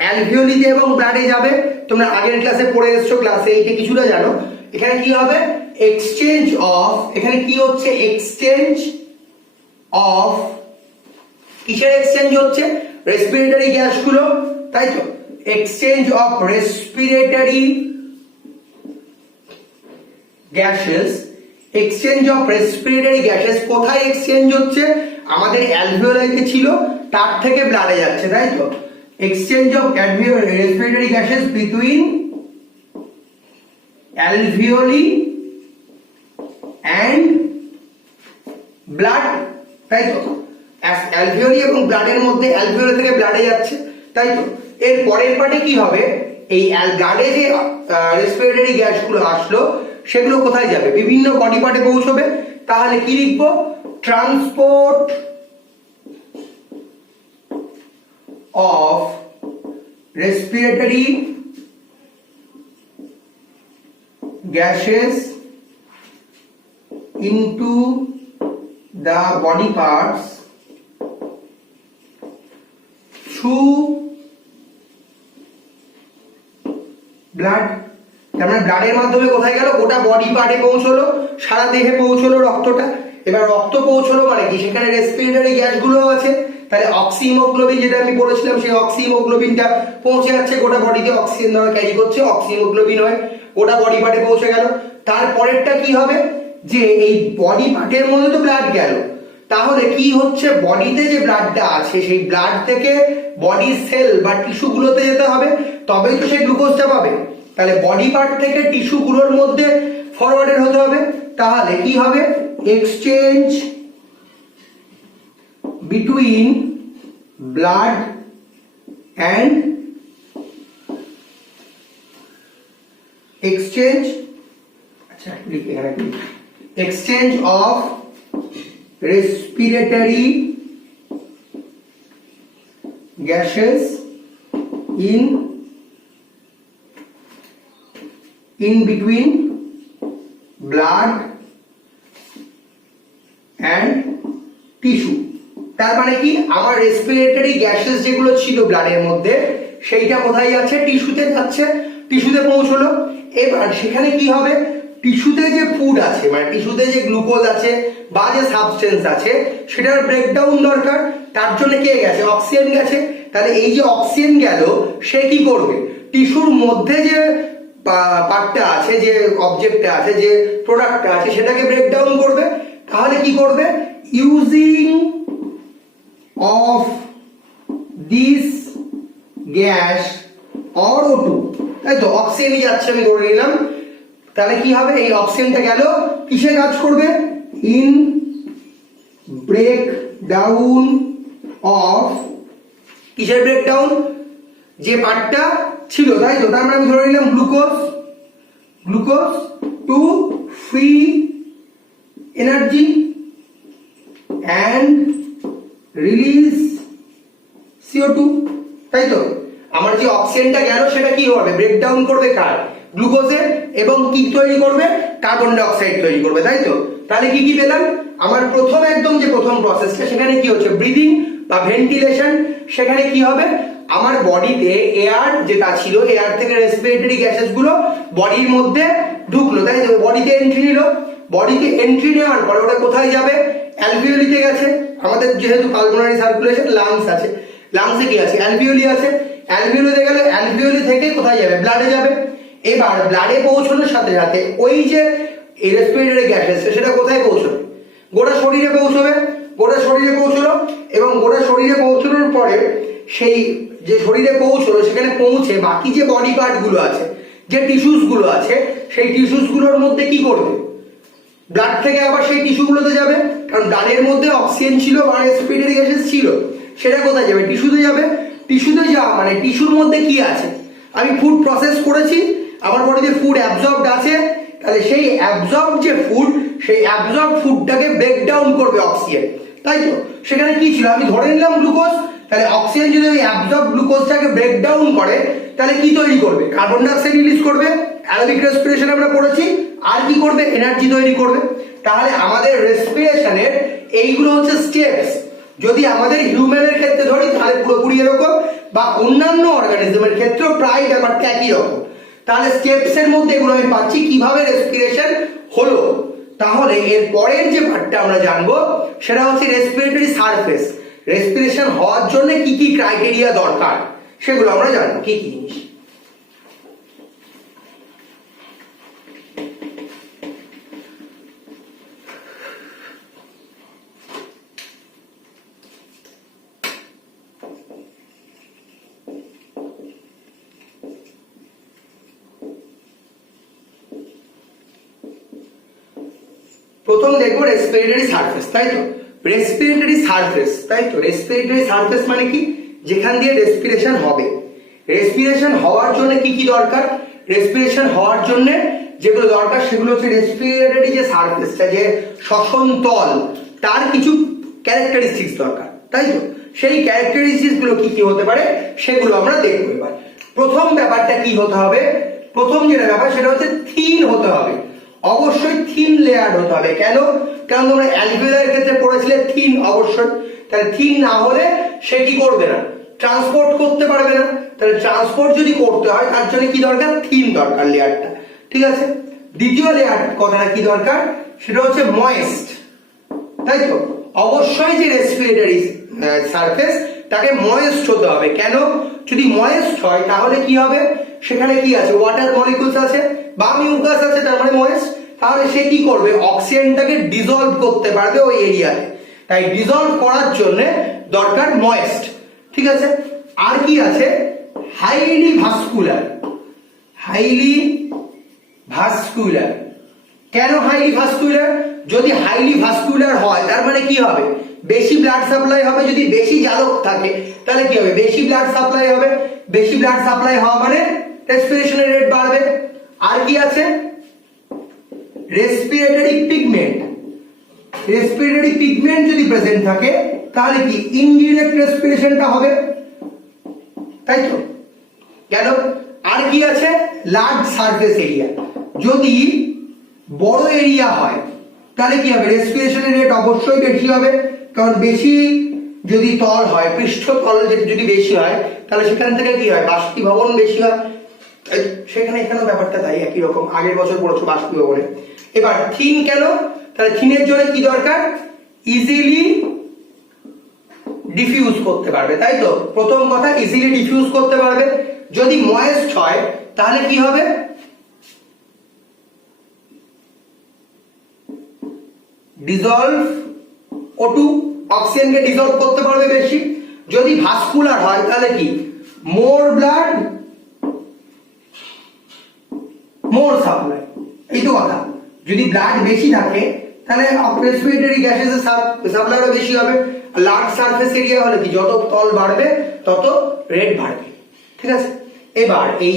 অ্যালভিওলিতে এবং ব্লাডে যাবে। তোমরা আগের ক্লাসে পড়ে এসছো, ক্লাসে এইটা কিছুটা জানো। এখানে কি হবে, এক্সচেঞ্জ অফ, এখানে কি হচ্ছে, এক্সচেঞ্জ অফ, কিসের এক্সচেঞ্জ হচ্ছে, রেসপিরেটরি গ্যাসগুলো, তাই তো। Exchange of respiratory gases, exchange of respiratory gases কোথায় এক্সচেঞ্জ হচ্ছে, আমাদের অ্যালভিওলাইতে ছিল, তার থেকে ব্লাডে যাচ্ছে, তাই তো। Exchange of respiratory gases between alveoli and blood, তাই তো। অ্যালভিওলি এবং ব্লাডের মধ্যে, অ্যালভিওলি থেকে ব্লাডে যাচ্ছে, তাই তো। এর পরের পার্টে কি হবে, এই ব্লাডে যে রেসপিরেটরি গ্যাসগুলো আসলো সেগুলো কোথায় যাবে, বিভিন্ন বডি পার্টে পৌঁছবে। তাহলে কি লিখবো, transport of respiratory gases into the body parts through blood। তার মানে ব্লাডের মাধ্যমে কোথায় গেল, গোটা বডি পার্টে পৌঁছলো, সারা দেহে পৌঁছলো রক্তটা। এবার রক্ত পৌঁছলো মানে কি, সেখানে রেসপিরেটরি গ্যাসগুলো আছে, তাহলে অক্সিহিমোগ্লোবিন যেটা আমি বলেছিলাম, সেই অক্সিহিমোগ্লোবিনটা পৌঁছে যাচ্ছে গোটা বডিতে, অক্সিজেন ধরে ক্যারি করছে, অক্সিহিমোগ্লোবিন হয়, গোটা বডি পার্টে পৌঁছে গেল। তারপরেরটা কি হবে, যে এই বডি পার্টের মধ্যে তো ব্লাড গেল, তাহলে কি হচ্ছে, বডিতে যে ব্লাডটা আছে সেই ব্লাড থেকে বডি সেল বা টিস্যুগুলোতে যেতে হবে, তবেই তো সেই গ্লুকোজটা পাবে। তাহলে বডি পার্ট থেকে টিস্যুগুলোর মধ্যে ফরওয়ার্ডেড হতে হবে। তাহলে কি হবে, exchange between blood and exchange, আচ্ছা exchange of respiratory gases in between blood and tissue। তার মানে কি, আমার রেসপিরেটরি গ্যাসেস যেগুলো ছিল ব্লাডের মধ্যে, সেইটা কোথায় যাচ্ছে, টিস্যুতে যাচ্ছে, টিস্যুতে পৌঁছলো। এবার সেখানে কি হবে, টিস্যুতে যে ফুড আছে, মানে টিস্যুতে যে গ্লুকোজ আছে বা যে সাবস্টেন্স আছে, সেটার ব্রেকডাউন দরকার। তার জন্য কে গেছে, অক্সিজেন গেছে। তাহলে এই যে অক্সিজেন গেল, সে কি করবে, টিস্যুর মধ্যে যে পার্টটা আছে, যে অবজেক্টটা আছে, যে প্রোডাক্টটা আছে, সেটাকে ব্রেকডাউন করবে। তাহলে কি করবে, using of this gas or O2, তাই তো, অক্সিজেনই যাচ্ছে আমি ধরে নিলাম। তাহলে কি হবে, এই অক্সিজেনটা গেল, কিসে কাজ করবে, ইন ব্রেক ডাউন অফ, কিসের ব্রেকডাউন, যে পার্টটা ছিল, তাই তো। তার মানে আমি ধরে নিলাম glucose to free energy and release CO2, তাই তো। আমার যে অক্সিজেনটা গেল সেটা কি হবে, ব্রেকডাউন করবে কার, গ্লুকোজের, এবং কি তৈরি করবে, কার্বন ডাই অক্সাইড তৈরি করবে, তাই তো। তাহলে কি কি পেলাম, আমার প্রথম একদম যে প্রথম প্রসেসটা, সেখানে কি হচ্ছে, ব্রিদিং বা ভেন্টিলেশন। সেখানে কি হবে, আমার বডিতে এয়ার যেটা ছিল, এয়ার থেকে রেসপিরেটরি গ্যাসেস গুলো বডির মধ্যে ঢুকলো, তাই তো, বডিতে এন্ট্রি নিল। বডিতে এন্ট্রি নেওয়ার পরে ওটা কোথায় যাবে, অ্যালভিওলিতে গেছে। আমাদের যেহেতু পালমোনারি সার্কুলেশন, লাংস আছে, লাংসে কি আছে, অ্যালভিওলি আছে, অ্যালভিওলিতে গেলে অ্যালভিওলি থেকে কোথায় যাবে, ব্লাডে যাবে। এবার ব্লাডে পৌঁছানোর সাথে সাথে ওই যে রেসপিরেটরি গ্যাসেস, সেটা কোথায় পৌঁছবে, গোটা শরীরে পৌঁছবে, গোটা শরীরে পৌঁছলো। এবং গোটা শরীরে পৌঁছানোর পরে সেই যে শরীরে পৌঁছলো, সেখানে পৌঁছে বাকি যে বডি পার্ট গুলো আছে, যে টিস্যুস গুলো আছে, সেই টিস্যুস গুলোর মধ্যে কি করবে, ব্লাড থেকে আবার সেই টিস্যুগুলোতে যাবে, কারণ ব্লাডের মধ্যে অক্সিজেন ছিল বা রেসপিরেটরি গ্যাসেস ছিল, সেটা কোথায় যাবে, টিস্যুতে যাবে। টিস্যুতে যাওয়া মানে টিস্যুর মধ্যে কি আছে, আমি ফুড প্রসেস করেছি, আমার বডিতে ফুড অ্যাবজর্বড আছে, তাহলে সেই অ্যাবজর্ব যে ফুড, সেই অ্যাবজর্ব ফুডটাকে ব্রেক ডাউন করবে অক্সিজেন, তাই তো। সেখানে কি ছিল, আমি ধরে নিলাম গ্লুকোজ, তাহলে অক্সিজেন যদি ওই অ্যাবজর্ব গ্লুকোজটাকে ব্রেক ডাউন করে তাহলে কি তৈরি করবে? কার্বন ডাইঅক্সাইড রিলিজ করবে, অ্যারোবিক রেসপিরেশন আমরা পড়েছি, আর কি করবে? এনার্জি তৈরি করবে। তাহলে আমাদের রেসপিরেশনের এইগুলো হচ্ছে স্টেপস। যদি আমাদের হিউম্যানের ক্ষেত্রে ধরি তাহলে পুরোপুরি এরকম, বা অন্যান্য অর্গানিজমের ক্ষেত্রেও প্রায় ব্যাপারটা একই রকম। তাহলে স্টেপস এর মধ্যে এগুলো আমি পাচ্ছি কিভাবে রেসপিরেশন হলো। তাহলে এর পরের যে পার্টটা আমরা জানবো সেটা হচ্ছে রেসপিরেটরি সারফেস। রেসপিরেশন হওয়ার জন্য কি কি ক্রাইটেরিয়া দরকার সেগুলো আমরা জানবো, কি কি জিনিস। প্রথম দেখবো রেসপিরেটরি সারফেস, তাই তো? রেসপিরেটরি সারফেস, তাই তো? রেসপিরেটরি সারফেস মানে কি? যেখান দিয়ে রেসপিরেশন হবে। রেসপিরেশন হওয়ার জন্য কি কি দরকার? রেসপিরেশন হওয়ার জন্য যেগুলো দরকার সেগুলো হচ্ছে রেসপিরেটরি যে সারফেসটা, যে শ্বসন তল, তার কিছু ক্যারেক্টারিস্টিক্স দরকার, তাই তো? সেই ক্যারেক্টারিস্টিক্স গুলো কি কি হতে পারে সেগুলো আমরা দেখবো। এবার প্রথম ব্যাপারটা কি হতে হবে? প্রথম যেটা ব্যাপার সেটা হচ্ছে থিন হতে হবে। অবশ্যই থিন লেয়ার হতে হবে। কেন? কারণ তোমরা অ্যালভিওলার ক্ষেত্রে পড়েছিলে থিন, অবশ্যই। তাহলে থিন না হলে সে কি করবে না? ট্রান্সপোর্ট করতে পারবে না। তাহলে ট্রান্সপোর্ট যদি করতে হয় তার জন্য কি দরকার? থিন দরকার, লেয়ারটা, ঠিক আছে? দ্বিতীয় লেয়ার কথাটা কি দরকার? সেটা হচ্ছে ময়েস্ট, তাই তো? অবশ্যই যে রেসপিরেটরি সারফেস তাকে ময়েস্ট হতে হবে। কেন? যদি ময়েস্ট হয় তাহলে কি হবে? সেখানে কি আছে? ওয়াটার মলিকুলস আছে বা মিউকাস আছে, তার মানে ময়েস্ট। তাহলে সে কি করবে? অক্সিজেনটাকে ডিজলভ করতে পারবে ওই এরিয়াতে। তাই ডিজলভ করার জন্য দরকার ময়েস্ট, ঠিক আছে? আর কি আছে? Highly vascular. Highly vascular. কেন হাইলি ভাস্কুলার? যদি হাইলি ভাস্কুলার হয় তার মানে কি হবে? বেশি ব্লাড সাপ্লাই হবে। যদি বেশি জালক থাকে তাহলে কি হবে? বেশি ব্লাড সাপ্লাই হবে। বেশি ব্লাড সাপ্লাই হওয়া মানে রেসপিরেশনের রেট বাড়বে। আর কি আছে? Respiratory pigment. রেসপিরেটরি পিগমেন্ট যদি প্রেজেন্ট থাকে তাহলে কি ইনডিরেক্ট রেসপিরেশনটা হবে, তাই তো? গেল। আর কি আছে? Large surface area. যদি বড় এরিয়া হয় তাহলে কি হবে? রেসপিরেশনের রেট অবশ্যই বেশি হবে। কারণ বেশি যদি তল হয়, পৃষ্ঠতল যদি বেশি হয় তাহলে সেখান থেকে কি হয়? বাষ্পীভবন বেশি হয়। সেখানে এখানে ব্যাপারটা তাই একই রকম। আগের বছর পড়েছো বাষ্পীভবনে। এবার থিন কেন? তাহলে থিনের জন্য কি দরকার? ইজিলি ডিফিউজ করতে পারবে, তাই তো? প্রথম কথা, ইজিলি ডিফিউজ করতে পারবে। যদি ময়েস্ট হয় তাহলে কি হবে? ডিজলভ O2, অক্সিজেনকে ডিজলভ করতে পারবে বেশি। যদি ভাস্কুলার হয় তাহলে কি? মোর ব্লাড মোর সাপ্লাই, এই তো কথা। যদি ব্লাড বেশি থাকে তাহলে রেসপিরেটরি গ্যাসের সাপ্লাইও বেশি হবে। লার্জ সারফেস এরিয়া হলে কি? যত তল বাড়বে তত রেট বাড়বে, ঠিক আছে? এবার এই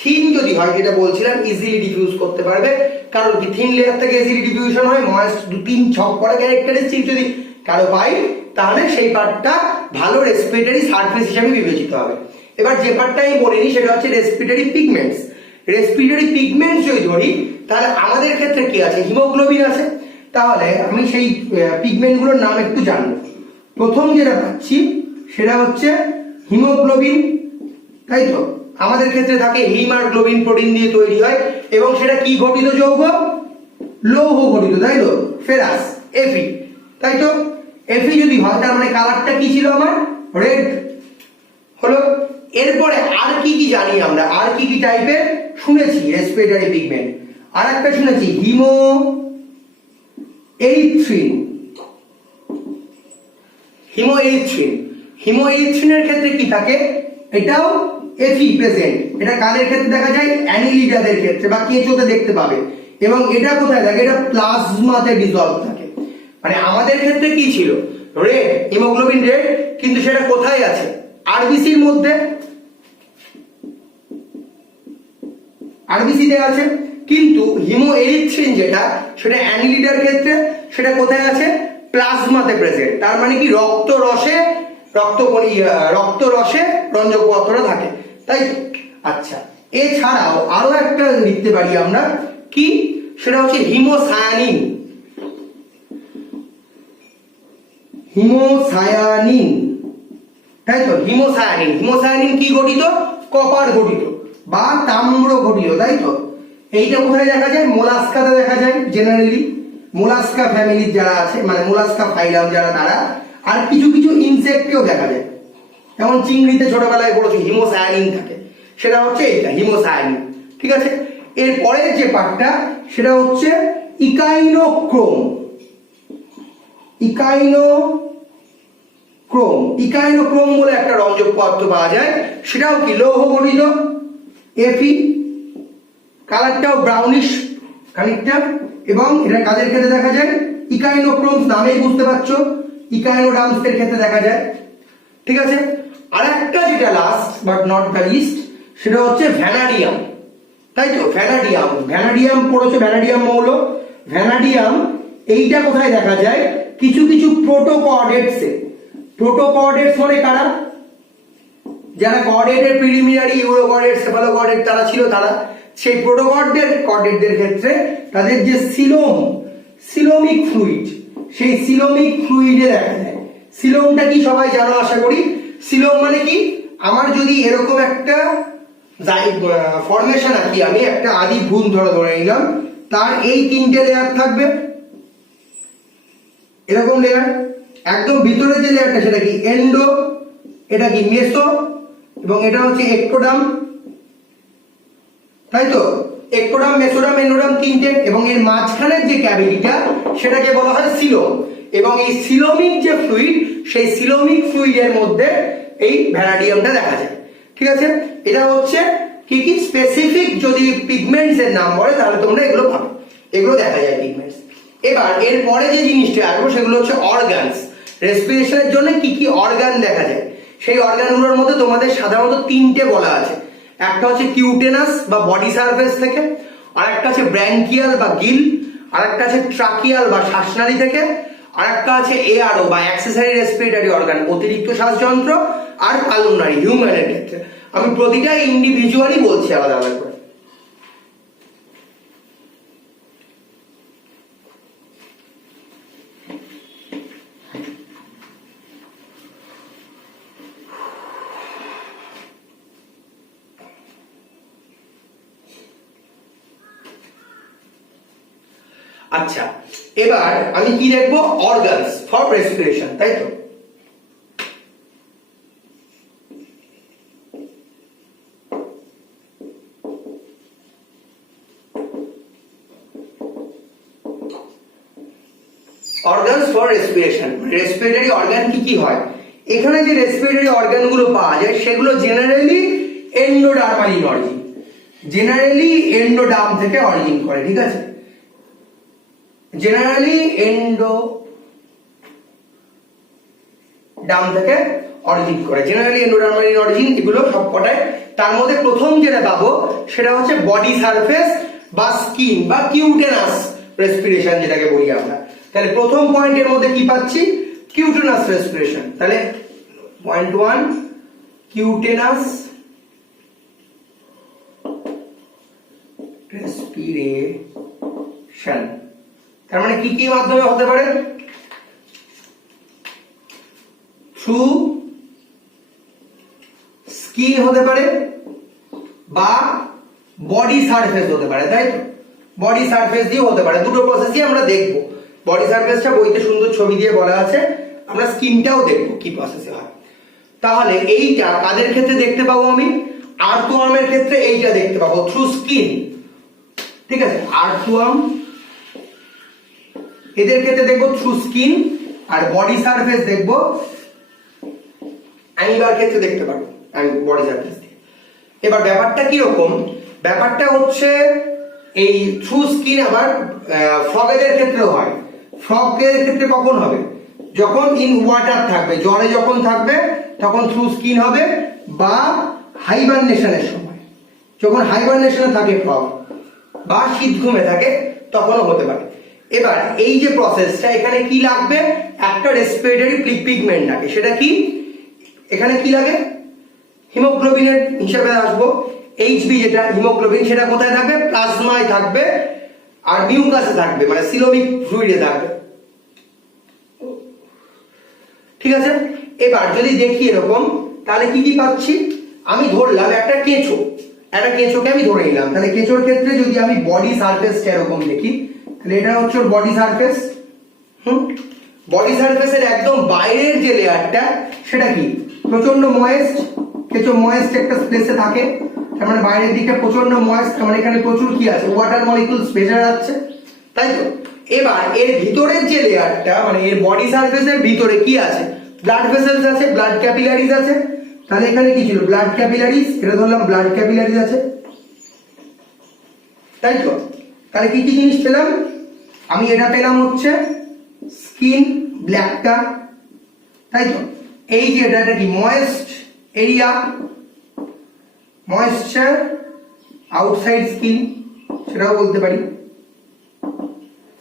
থিন যদি হয়, যেটা বলছিলাম, ইজিলি ডিফিউজ করতে পারবে। কারণ কি? থিন লেয়ার থেকে ইজিলি ডিফিউশন হয়। ময়েস্ট 2-3 ছক পড়া ক্যারেক্টারিস্টিক যদি কারো পাই তাহলে সেই পার্টটা ভালো রেসপিরেটরি সারফেস হিসেবে বিবেচিত হবে। এবার যে পার্টটা আমি বলিনি সেটা হচ্ছে রেসপিরেটরি পিগমেন্টস। রেসপিরেটরি পিগমেন্টস যদি ধরি তাহলে আমাদের ক্ষেত্রে কি আছে? হিমোগ্লোবিন আছে। তাহলে আমি সেই পিগমেন্টগুলোর নাম একটু জানবো। প্রথম যেটা পাচ্ছি সেটা হচ্ছে হিমোগ্লোবিন, তাই তো? আমাদের ক্ষেত্রে থাকে হিম আর গ্লোবিন প্রোটিন দিয়ে তৈরি হয় এবং সেটা কি ঘটিত যৌগ? লৌহ ঘটিত, তাই তো? ফেরাস, Fe, তাই তো? Fe যদি হয় তার মানে কালারটা কি ছিল আমার? রেড হলো। এরপরে আর কি কি জানি আমরা? আর কি কি টাইপের শুনেছি রেসপিরেটরি পিগমেন্ট? আর একটা শুনেছি হিমোএরিথ্রিন। হিমোএরিথ্রিন। হিমোএরিথ্রিনের ক্ষেত্রে কি থাকে? এটাও Fe প্রেজেন্ট। এটা কাদের ক্ষেত্রে দেখা যায়? অ্যানিলিডাদের ক্ষেত্রে বা কেঁচোতে দেখতে পাবে। এবং এটা কোথায় থাকে? এটা প্লাজমাতে ডিসলভ থাকে। মানে আমাদের ক্ষেত্রে কি ছিল? রেড, হিমোগ্লোবিন রেড, কিন্তু সেটা কোথায় আছে? আরবিসির মধ্যে, আরবিসিতে আছে। কিন্তু হিমোএরিথ্রিন যেটা, সেটা অ্যানিলিডার ক্ষেত্রে সেটা কোথায় আছে? প্লাজমাতে প্রেজেন্ট। তার মানে কি? রক্ত রসে রক্তরসে রঞ্জক পদার্থটা থাকে, তাই তো? আচ্ছা, এছাড়াও আরো একটা লিখতে পারি আমরা, কি সেটা হচ্ছে হিমোসায়ানিন। হিমোসায়ানিন, তাই তো? হিমোসায়ানিন, হিমোসায়ানিন কি গঠিত? কপার গঠিত বা তাম্র গঠিত, তাই তো? এইটা কোথায় দেখা যায়? মোলাস্কাতে দেখা যায় জেনারেলি, মোলাস্কা ফ্যামিলির যারা আছে, মানে মোলাস্কা ফাইলাম যারা, তারা। আর কিছু কিছু ইনসেক্টেও দেখা যায়, যেমন চিংড়িতে ছোটবেলায় পড়েছি হিমোসায়ানিন থাকে, সেটা হচ্ছে এইটা হিমোসায়ানিন। ঠিক আছে, এর পরের যে পার্টটা সেটা হচ্ছে ইকাইনোক্রোম। ইকাইনোক্রোম বলে একটা রঞ্জক পদার্থ পাওয়া যায়, সেটাও কি লৌহ গঠিত, Fe, কালারটাও ব্রাউনিশ খানিকটা, এবং এটা কাদের ক্ষেত্রে দেখা যায়? ইকাইনোক্রোম নামেই বুঝতে পারছো, ইকাইনোডার্মস এর ক্ষেত্রে দেখা যায়। ঠিক আছে, আর একটা যেটা last but not the least, সেটা হচ্ছে ভ্যানাডিয়াম, তাই তো? ভ্যানাডিয়াম পড়েছো, ভ্যানাডিয়াম মৌল। ভ্যানাডিয়াম এইটা কোথায় দেখা যায়? কিছু কিছু প্রোটোকর্ডেটসে। প্রোটোকর্ডেটস মানে কারা? যারা কর্ডেটের প্রিলিমিনারি, ইউরোকর্ডেট, সেফালোকর্ডেট তারা ছিল, তারা সেই কর্ডেটদের ক্ষেত্রে তাদের যে সিলোমিক ফ্লুইড, সেই সিলোমিক ফ্লুইডে দেখা যায়। সিলোমটা কি সবাই জানো আশা করি? সিলোম মানে কি? আমার যদি এরকম একটা ফরমেশন আঁকি, আমি একটা আদি ভ্রূণ ধরে নিলাম, তার এই তিনটে লেয়ার থাকবে, এরকম লেয়ার। একদম ভিতরে যে লেয়ারটা সেটা কি? এন্ডো, এটা কি? মেসো, এবং এটা হচ্ছে একটোডাম, তাই তো? একটোডাম, মেসোডাম, এন্ডোডাম তিনটে, এবং এর মাঝখানের যে ক্যাভিটিটা সেটাকে বলা হয় সিলোম। এবং এই সিলোমিক যে ফ্লুইড, সেই সিলোমিক ফ্লুইডের মধ্যে এই ভ্যানাডিয়ামটা দেখা যায়। ঠিক আছে, এটা হচ্ছে কি কি স্পেসিফিক যদি পিগমেন্টস এর নাম বলে তাহলে তোমরা এগুলো পাবে, এগুলো দেখা যায় পিগমেন্টস। এবার এর পরে যে জিনিসটা আসবো সেগুলো হচ্ছে অর্গানস। রেসপিরেশনের জন্য কি কি অর্গান দেখা যায়, সেই অর্গানগুলোর মধ্যে তোমাদের সাধারণত তিনটে বলা আছে। একটা হচ্ছে কিউটেনাস বা বডি সারফেস থেকে, আর একটা আছে ব্র্যাঙ্কিয়াল বা গিল, আর একটা আছে ট্রাকিয়াল বা শ্বাসনালী থেকে, আর একটা আছে এআরও বা অ্যাক্সেসরি রেসপিরেটরি অর্গান, অতিরিক্ত শ্বাসযন্ত্র, আর পালমোনারি হিউম্যানের ক্ষেত্রে। আমি প্রতিটা ইন্ডিভিজুয়ালি বলছি আলাদা আলাদা করে। আচ্ছা, এবার আমি কি দেখবো? অর্গানস ফর রেসপিরেশন, তাই তো? Organs for respiration, respiratory organ কি কি হয়? এখানে যে রেসপিরেটরি অর্গানগুলো পাওয়া যায় সেগুলো generally endodermal origin, generally endoderm থেকে অরিজিন করে। ঠিক আছে, জেনারেলি এন্ডোডার্ম থেকে অরিজিন করে, জেনারেলি এন্ডোডার্মাল অরিজিন, এগুলো সবকটায়। তার মধ্যে প্রথম যেটা পাবো সেটা হচ্ছে বডি সারফেস বা স্কিন বা কিউটেনাস রেসপিরেশন যেটাকে বলি আমরা। তাহলে প্রথম পয়েন্টের মধ্যে কি পাচ্ছি? কিউটেনাস রেসপিরেশন। তাহলে পয়েন্ট 1 কিউটেনাস রেসপিরেশন। তার মানে কি কি মাধ্যমে হতে পারে? থ্রু স্কিন হতে পারে বা বডি সারফেস হতে পারে, তাই তো? বডি সারফেস দিয়ে হতে পারে, দুটো প্রসেসই আমরা দেখবো। বডি সারফেসটা বইতে সুন্দর ছবি দিয়ে বলা আছে, আমরা স্কিনটাও দেখবো কি প্রসেসে হয়। তাহলে এইটা কাদের ক্ষেত্রে দেখতে পাবো? আমি আর্থওয়ার্মের ক্ষেত্রে এইটা দেখতে পাবো, থ্রু স্কিন। ঠিক আছে, আর্থওয়ার্ম এদের ক্ষেত্রে দেখবো থ্রু স্কিন, আর বডি সারফেস দেখবো অ্যামিবার ক্ষেত্রে দেখতে পাবো বডি সারফেস দিয়ে। এবার ব্যাপারটা কি রকম? ব্যাপারটা হচ্ছে এই থ্রু স্কিন আবার ফ্রগেদের ক্ষেত্রেও হয়। ফ্রগের ক্ষেত্রে কখন হবে? যখন ইন ওয়াটার থাকবে, জলে যখন থাকবে তখন থ্রু স্কিন হবে, বা হাইবারনেশনের সময়, যখন হাইবারনেশনে থাকে ফ্রগ বা শীত ঘুমে থাকে তখনও হতে পারে। এবার এই যে প্রসেসটা, এখানে কি লাগবে? একটা রেসপিরেটরি পিগমেন্ট লাগে, সেটা কি? এখানে কি লাগে, হিমোগ্লোবিনের হিসাবে আসবো, এইচবি যেটা হিমোগ্লোবিন সেটা কোথায় থাকবে, প্লাজমায় থাকবে, আর মিউকাসে থাকবে, মানে সিলোমিক ফ্লুইডে থাকবে। ঠিক আছে, এবার যদি দেখি এরকম, তাহলে কি কি পাচ্ছি, আমি ধরলাম একটা কেঁচোকে আমি ধরে নিলাম, তাহলে কেঁচোর ক্ষেত্রে যদি আমি বডি সারফেসটা এরকম দেখি, তাহলে এটা হচ্ছে ওর বডি সারফেস। বডি সারফেসের একদম বাইরের যে লেয়ারটা সেটা কি, প্রচন্ড ময়েস্ট, কেঁচো ময়েস্ট একটা স্পেসে থাকে, তার মানে বাইরের দিকে প্রচন্ড ময়েস্ট, তার মানে এখানে প্রচুর কি আছে, ওয়াটার মলিকুলস ভেসে যাচ্ছে, তাই তো। এবার এর ভিতরের যে লেয়ারটা, মানে এর বডি সারফেসের ভিতরে কি আছে, ব্লাড ভেসেলস আছে, ব্লাড ক্যাপিলারিজ আছে, তাহলে এখানে কি ছিল, ব্লাড ক্যাপিলারিজ, এটা ধরলাম ব্লাড ক্যাপিলারিজ আছে, তাই তো। তাহলে কি কি জিনিস পেলাম, আমি এটা পেলাম হচ্ছে স্কিন ব্ল্যাকটা, তাই তো। এই যে এটা কি, moist area, moisture outside skin সেটাও বলতে পারি।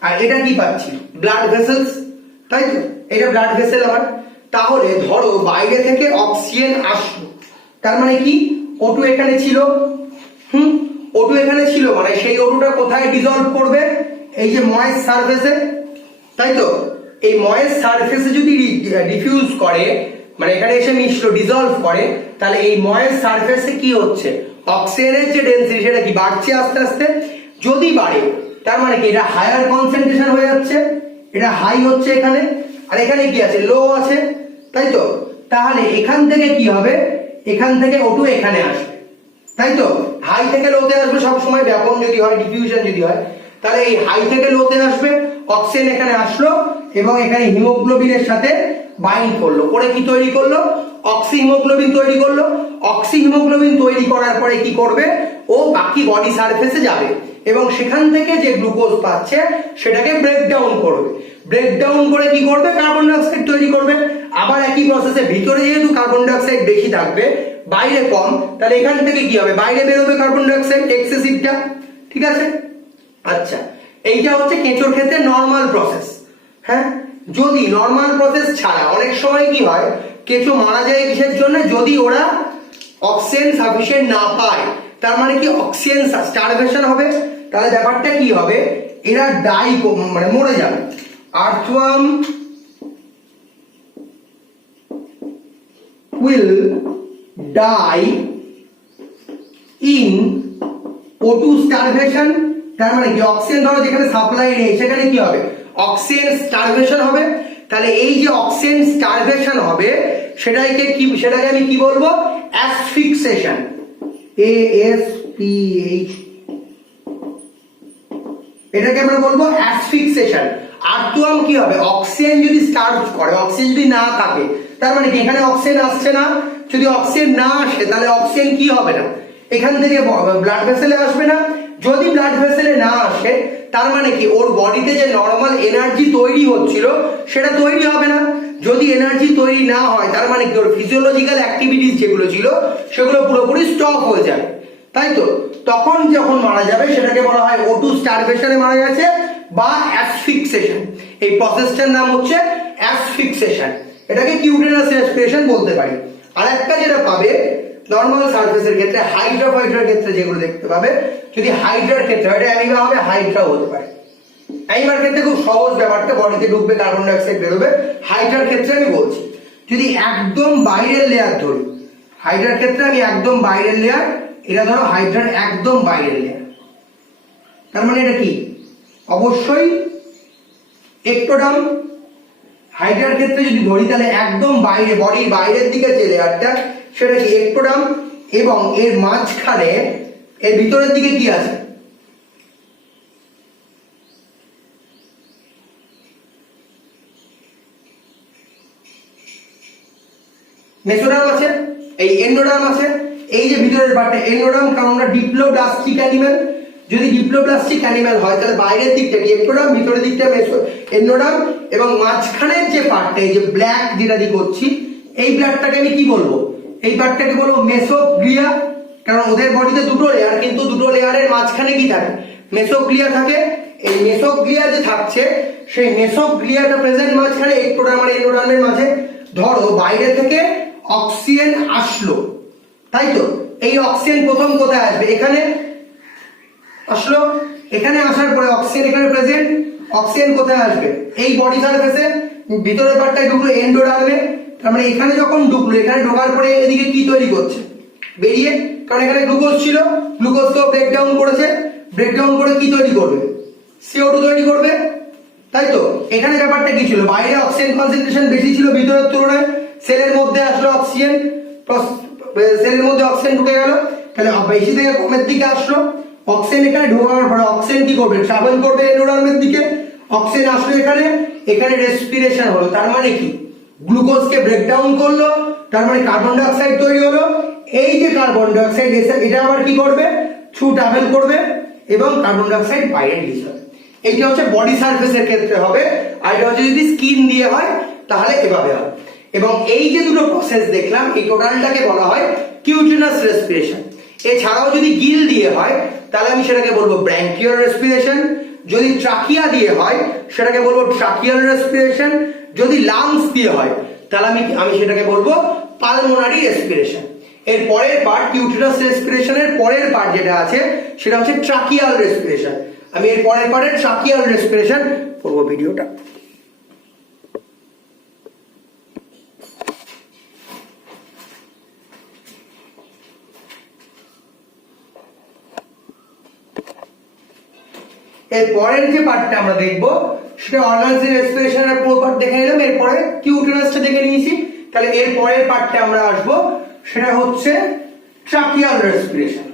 আর এটা কি পাচ্ছি, ব্লাড ভেসেলস, তাই তো, এটা ব্লাড ভেসেল আমার। তাহলে ধরো বাইরে থেকে অক্সিজেন আসলো, তার মানে কি, O2 এখানে ছিল, O2 এখানে ছিল, মানে সেই O2টা কোথায় ডিজলভ করবে, এই যে ময়েস্ট সারফেসে, তাই তো। এই ময়েস্ট সারফেসে যদি ডিফিউজ করে, মানে এখানে এসে মিশলো, ডিজলভ করে, তাহলে এই ময়েস্ট সারফেসে কি হচ্ছে, অক্সিজেনের যে ডেনসিটি সেটা কি বাড়ছে আস্তে আস্তে, যদি বাড়ে তার মানে কি এটা হায়ার কনসেন্ট্রেশন হয়ে যাচ্ছে, এটা হাই হচ্ছে এখানে, আর এখানে কি আছে, লো আছে, তাই তো। তাহলে এখান থেকে কি হবে, এখান থেকে O2 এখানে আসবে, তাই তো। হাই থেকে লোতে আসবে সব সময়, ব্যাপন যদি হয়, ডিফিউশন যদি হয়, তাহলে এই হাই থেকে লোতে আসবে, অক্সিজেন এখানে আসলো এবং এখানে হিমোগ্লোবিনের সাথে বাইন্ড করলো, করে কি তৈরি করলো, অক্সি হিমোগ্লোবিন তৈরি করলো। অক্সি হিমোগ্লোবিন তৈরি করার পরে কি করবে, ও বাকি বডি সারফেসে যাবে এবং সেখান থেকে যে গ্লুকোজ পাচ্ছে সেটাকে ব্রেকডাউন করবে, ব্রেকডাউন করে কি করবে, কার্বন ডাই অক্সাইড তৈরি করবে। আবার একই প্রসেসে ভিতরে যেহেতু কার্বন ডাই অক্সাইড বেশি থাকবে, বাইরে কম, তাহলে এখান থেকে কি হবে, বাইরে বেরোবে কার্বন ডাই অক্সাইড এক্সেসিভটা, ঠিক আছে। আচ্ছা, এইটা হচ্ছে কেঁচোর ক্ষেত্রে নর্মাল প্রসেস। হ্যাঁ, যদি নর্মাল প্রসেস ছাড়া অনেক সময় কি হয়, কেঁচো মারা যায় কিসের জন্য, যদি ওরা অক্সিজেন সাফিসিয়েন্ট না পায়, তার মানে কি অক্সিজেন স্টারভেশন হবে, তাহলে ব্যাপারটা কি হবে, এরা মানে মরে যাবে। Earthworm will die in O2 starvation, তার মানে কি অক্সিজেন ধরো যেখানে সাপ্লাই নেই সেখানে কি হবে, অক্সিজেন স্টারভেশন হবে। তাহলে এই যে অক্সিজেন স্টারভেশন হবে সেটাকে আমি কি বলবো, অ্যাসফিক্সেশন, ASPH, এটাকে আমরা বলবো অ্যাসফিক্সেশন। আর্থওয়ার্ম কি হবে, অক্সিজেন যদি স্টার্ভ করে, অক্সিজেন যদি না থাকে, তার মানে কি এখানে অক্সিজেন আসছে না, যদি অক্সিজেন না আসে তাহলে অক্সিজেন কি হবে না, এখান থেকে ব্লাড ভেসেলে আসবে না। যদি ব্লাড ভেসেলে না আসে তার মানে কি ওর বডিতে যে নর্মাল এনার্জি তৈরি হচ্ছিল সেটা তৈরি হবে না। যদি এনার্জি তৈরি না হয় তার মানে কি ওর ফিজিওলজিক্যাল অ্যাক্টিভিটিস যেগুলো ছিল সেগুলো পুরোপুরি স্টপ হয়ে যাবে, তাই তো। তখন যখন মারা যাবে সেটাকে বলা হয় O2 স্টারভেশনে মারা গেছে বা অ্যাসফিক্সেশন। এই প্রসেসটার নাম হচ্ছে অ্যাসফিক্সেশন, এটাকে কিউটেনাস রেসপিরেশন বলতে পারি। আর একটা যেটা পাবে নর্মাল সারফেসের ক্ষেত্রে, হাইড্রার ক্ষেত্রে যেগুলো দেখতে পাবে, যদি হাইড্রার ক্ষেত্রে হয়, এটা অ্যামিবা হবে, হাইড্রাও হতে পারে। অ্যামিবার ক্ষেত্রে খুব সহজ ব্যাপারটা, বডিতে ঢুকবে, কার্বন ডাই অক্সাইড বেরোবে। হাইড্রার ক্ষেত্রে আমি বলছি, যদি একদম বাইরের লেয়ার ধরি, হাইড্রার ক্ষেত্রে আমি একদম বাইরের লেয়ার, এটা ধরো হাইড্রার একদম বাইরের লেয়ার, তার মানে এটা কি, অবশ্যই একটোডাম। হাইড্রার ক্ষেত্রে যদি ধরি তাহলে একদম বাইরে, বডির বাইরের দিকে যে লেয়ারটা সেটা কি একটোডাম, এবং এর মাঝখানে এর ভিতরের দিকে কি আছে, মেসোডার্ম আছে, এই এন্ডোডার্ম আছে। এই যে ভিতরের পার্টটা এন্ডোডার্ম, কারণ আমরা ডিপ্লোব্লাস্টিক অ্যানিমেল, যদি ডিপ্লোব্লাস্টিক অ্যানিমেল হয় তাহলে বাইরের দিকটা কি একটোডার্ম, ভিতরের দিকটা এন্ডোডার্ম, এবং মাঝখানের যে পার্টটা, এই যে ব্ল্যাক যেটা দিয়ে করছি, এই ব্ল্যাকটাকে আমি কি বলবো, এই পার্টটাকে বলবো মেসোগ্লিয়া। কারণ ওদের বডিতে দুটো লেয়ার, কিন্তু দুটো লেয়ারের মাঝখানে কি থাকে, মেসোগ্লিয়া থাকে। এই মেসোগ্লিয়া যে থাকছে সেই মেসোগ্লিয়াটা প্রেজেন্ট মাঝখানে একটোডার্ম আর এন্ডোডার্মের মাঝে। ধরো বাইরে থেকে অক্সিজেন আসলো, তাই তো? এই অক্সিজেন প্রথম কোথায় আসবে? এখানে আসলো, এখানে আসার পরে অক্সিজেন এখানে প্রেজেন্ট, অক্সিজেন কোথায় আসবে? এই বডি সারফেসে ভিতরের পার্টটায় ঢুকলো এন্ডোডার্মে, তার মানে এখানে যখন ঢুকলো, এখানে ঢোকার পরে এদিকে কি তৈরি করছে? বেরিয়ে, কারণ এখানে গ্লুকোজ ছিল, গ্লুকোজকেও ব্রেকডাউন করেছে, ব্রেকডাউন করে কি তৈরি করবে? CO2 তৈরি করবে, তাই তো? এখানে ব্যাপারটা কি ছিল? বাইরে অক্সিজেন কনসেন্ট্রেশন বেশি ছিল ভিতরের তুলনায়, সেলের মধ্যে আসলো অক্সিজেন, সেলের মধ্যে অক্সিজেন ঢুকে গেল, তাহলে বেশি থেকে কমের দিকে আসলো। অক্সিজেন এখানে ঢোকার পরে অক্সিজেন কি করবে? ট্রাভেল করবে এন্ডোডার্মের দিকে, অক্সিজেন আসলো এখানে, এখানে রেসপিরেশন হলো, তার মানে কি? গ্লুকোজকে ব্রেকডাউন করলো, তার মানে কার্বন ডাই অক্সাইড তৈরি হলো। এই যে কার্বন ডাই অক্সাইড, এটা আবার কি করবে? থ্রু ট্রাভেল করবে এবং কার্বন ডাই অক্সাইড বাইরে রিলিজ হবে। এইটা হচ্ছে বডি সারফেসের ক্ষেত্রে হবে, আর এটা হচ্ছে যদি স্কিন দিয়ে হয় তাহলে এভাবে হয়। এবং এই যে দুটো প্রসেস দেখলাম, এই টোটালটাকে বলা হয় কিউটিনাস রেসপিরেশন। এছাড়াও যদি গিল দিয়ে হয় তাহলে আমি সেটাকে বলবো ব্র্যাঙ্কিয়াল রেসপিরেশন, যদি ট্রাকিয়া দিয়ে হয় সেটাকে বলবো ট্রাকিয়াল রেসপিরেশন, যদি লাংস দিয়ে হয় তাহলে আমি সেটাকে বলবো পালমোনারি রেসপিরেশন। এর পরের পার্ট, কিউটিনাস রেসপিরেশনের পরের পার্ট যেটা আছে সেটা হচ্ছে ট্রাকিয়াল রেসপিরেশন। আমি এর পরের পার্টে ট্রাকিয়াল রেসপিরেশন করব ভিডিওটা। এর পরের যে পার্টটা আমরা দেখবো সেটা অর্গানসের রেসপিরেশনের পুরো পার্ট দেখে নিলাম, এরপরে কিউটিনাসটা দেখে নিয়েছি। তাহলে এর পরের পার্টটা আমরা আসবো, সেটা হচ্ছে ট্রাকিয়াল রেসপিরেশন।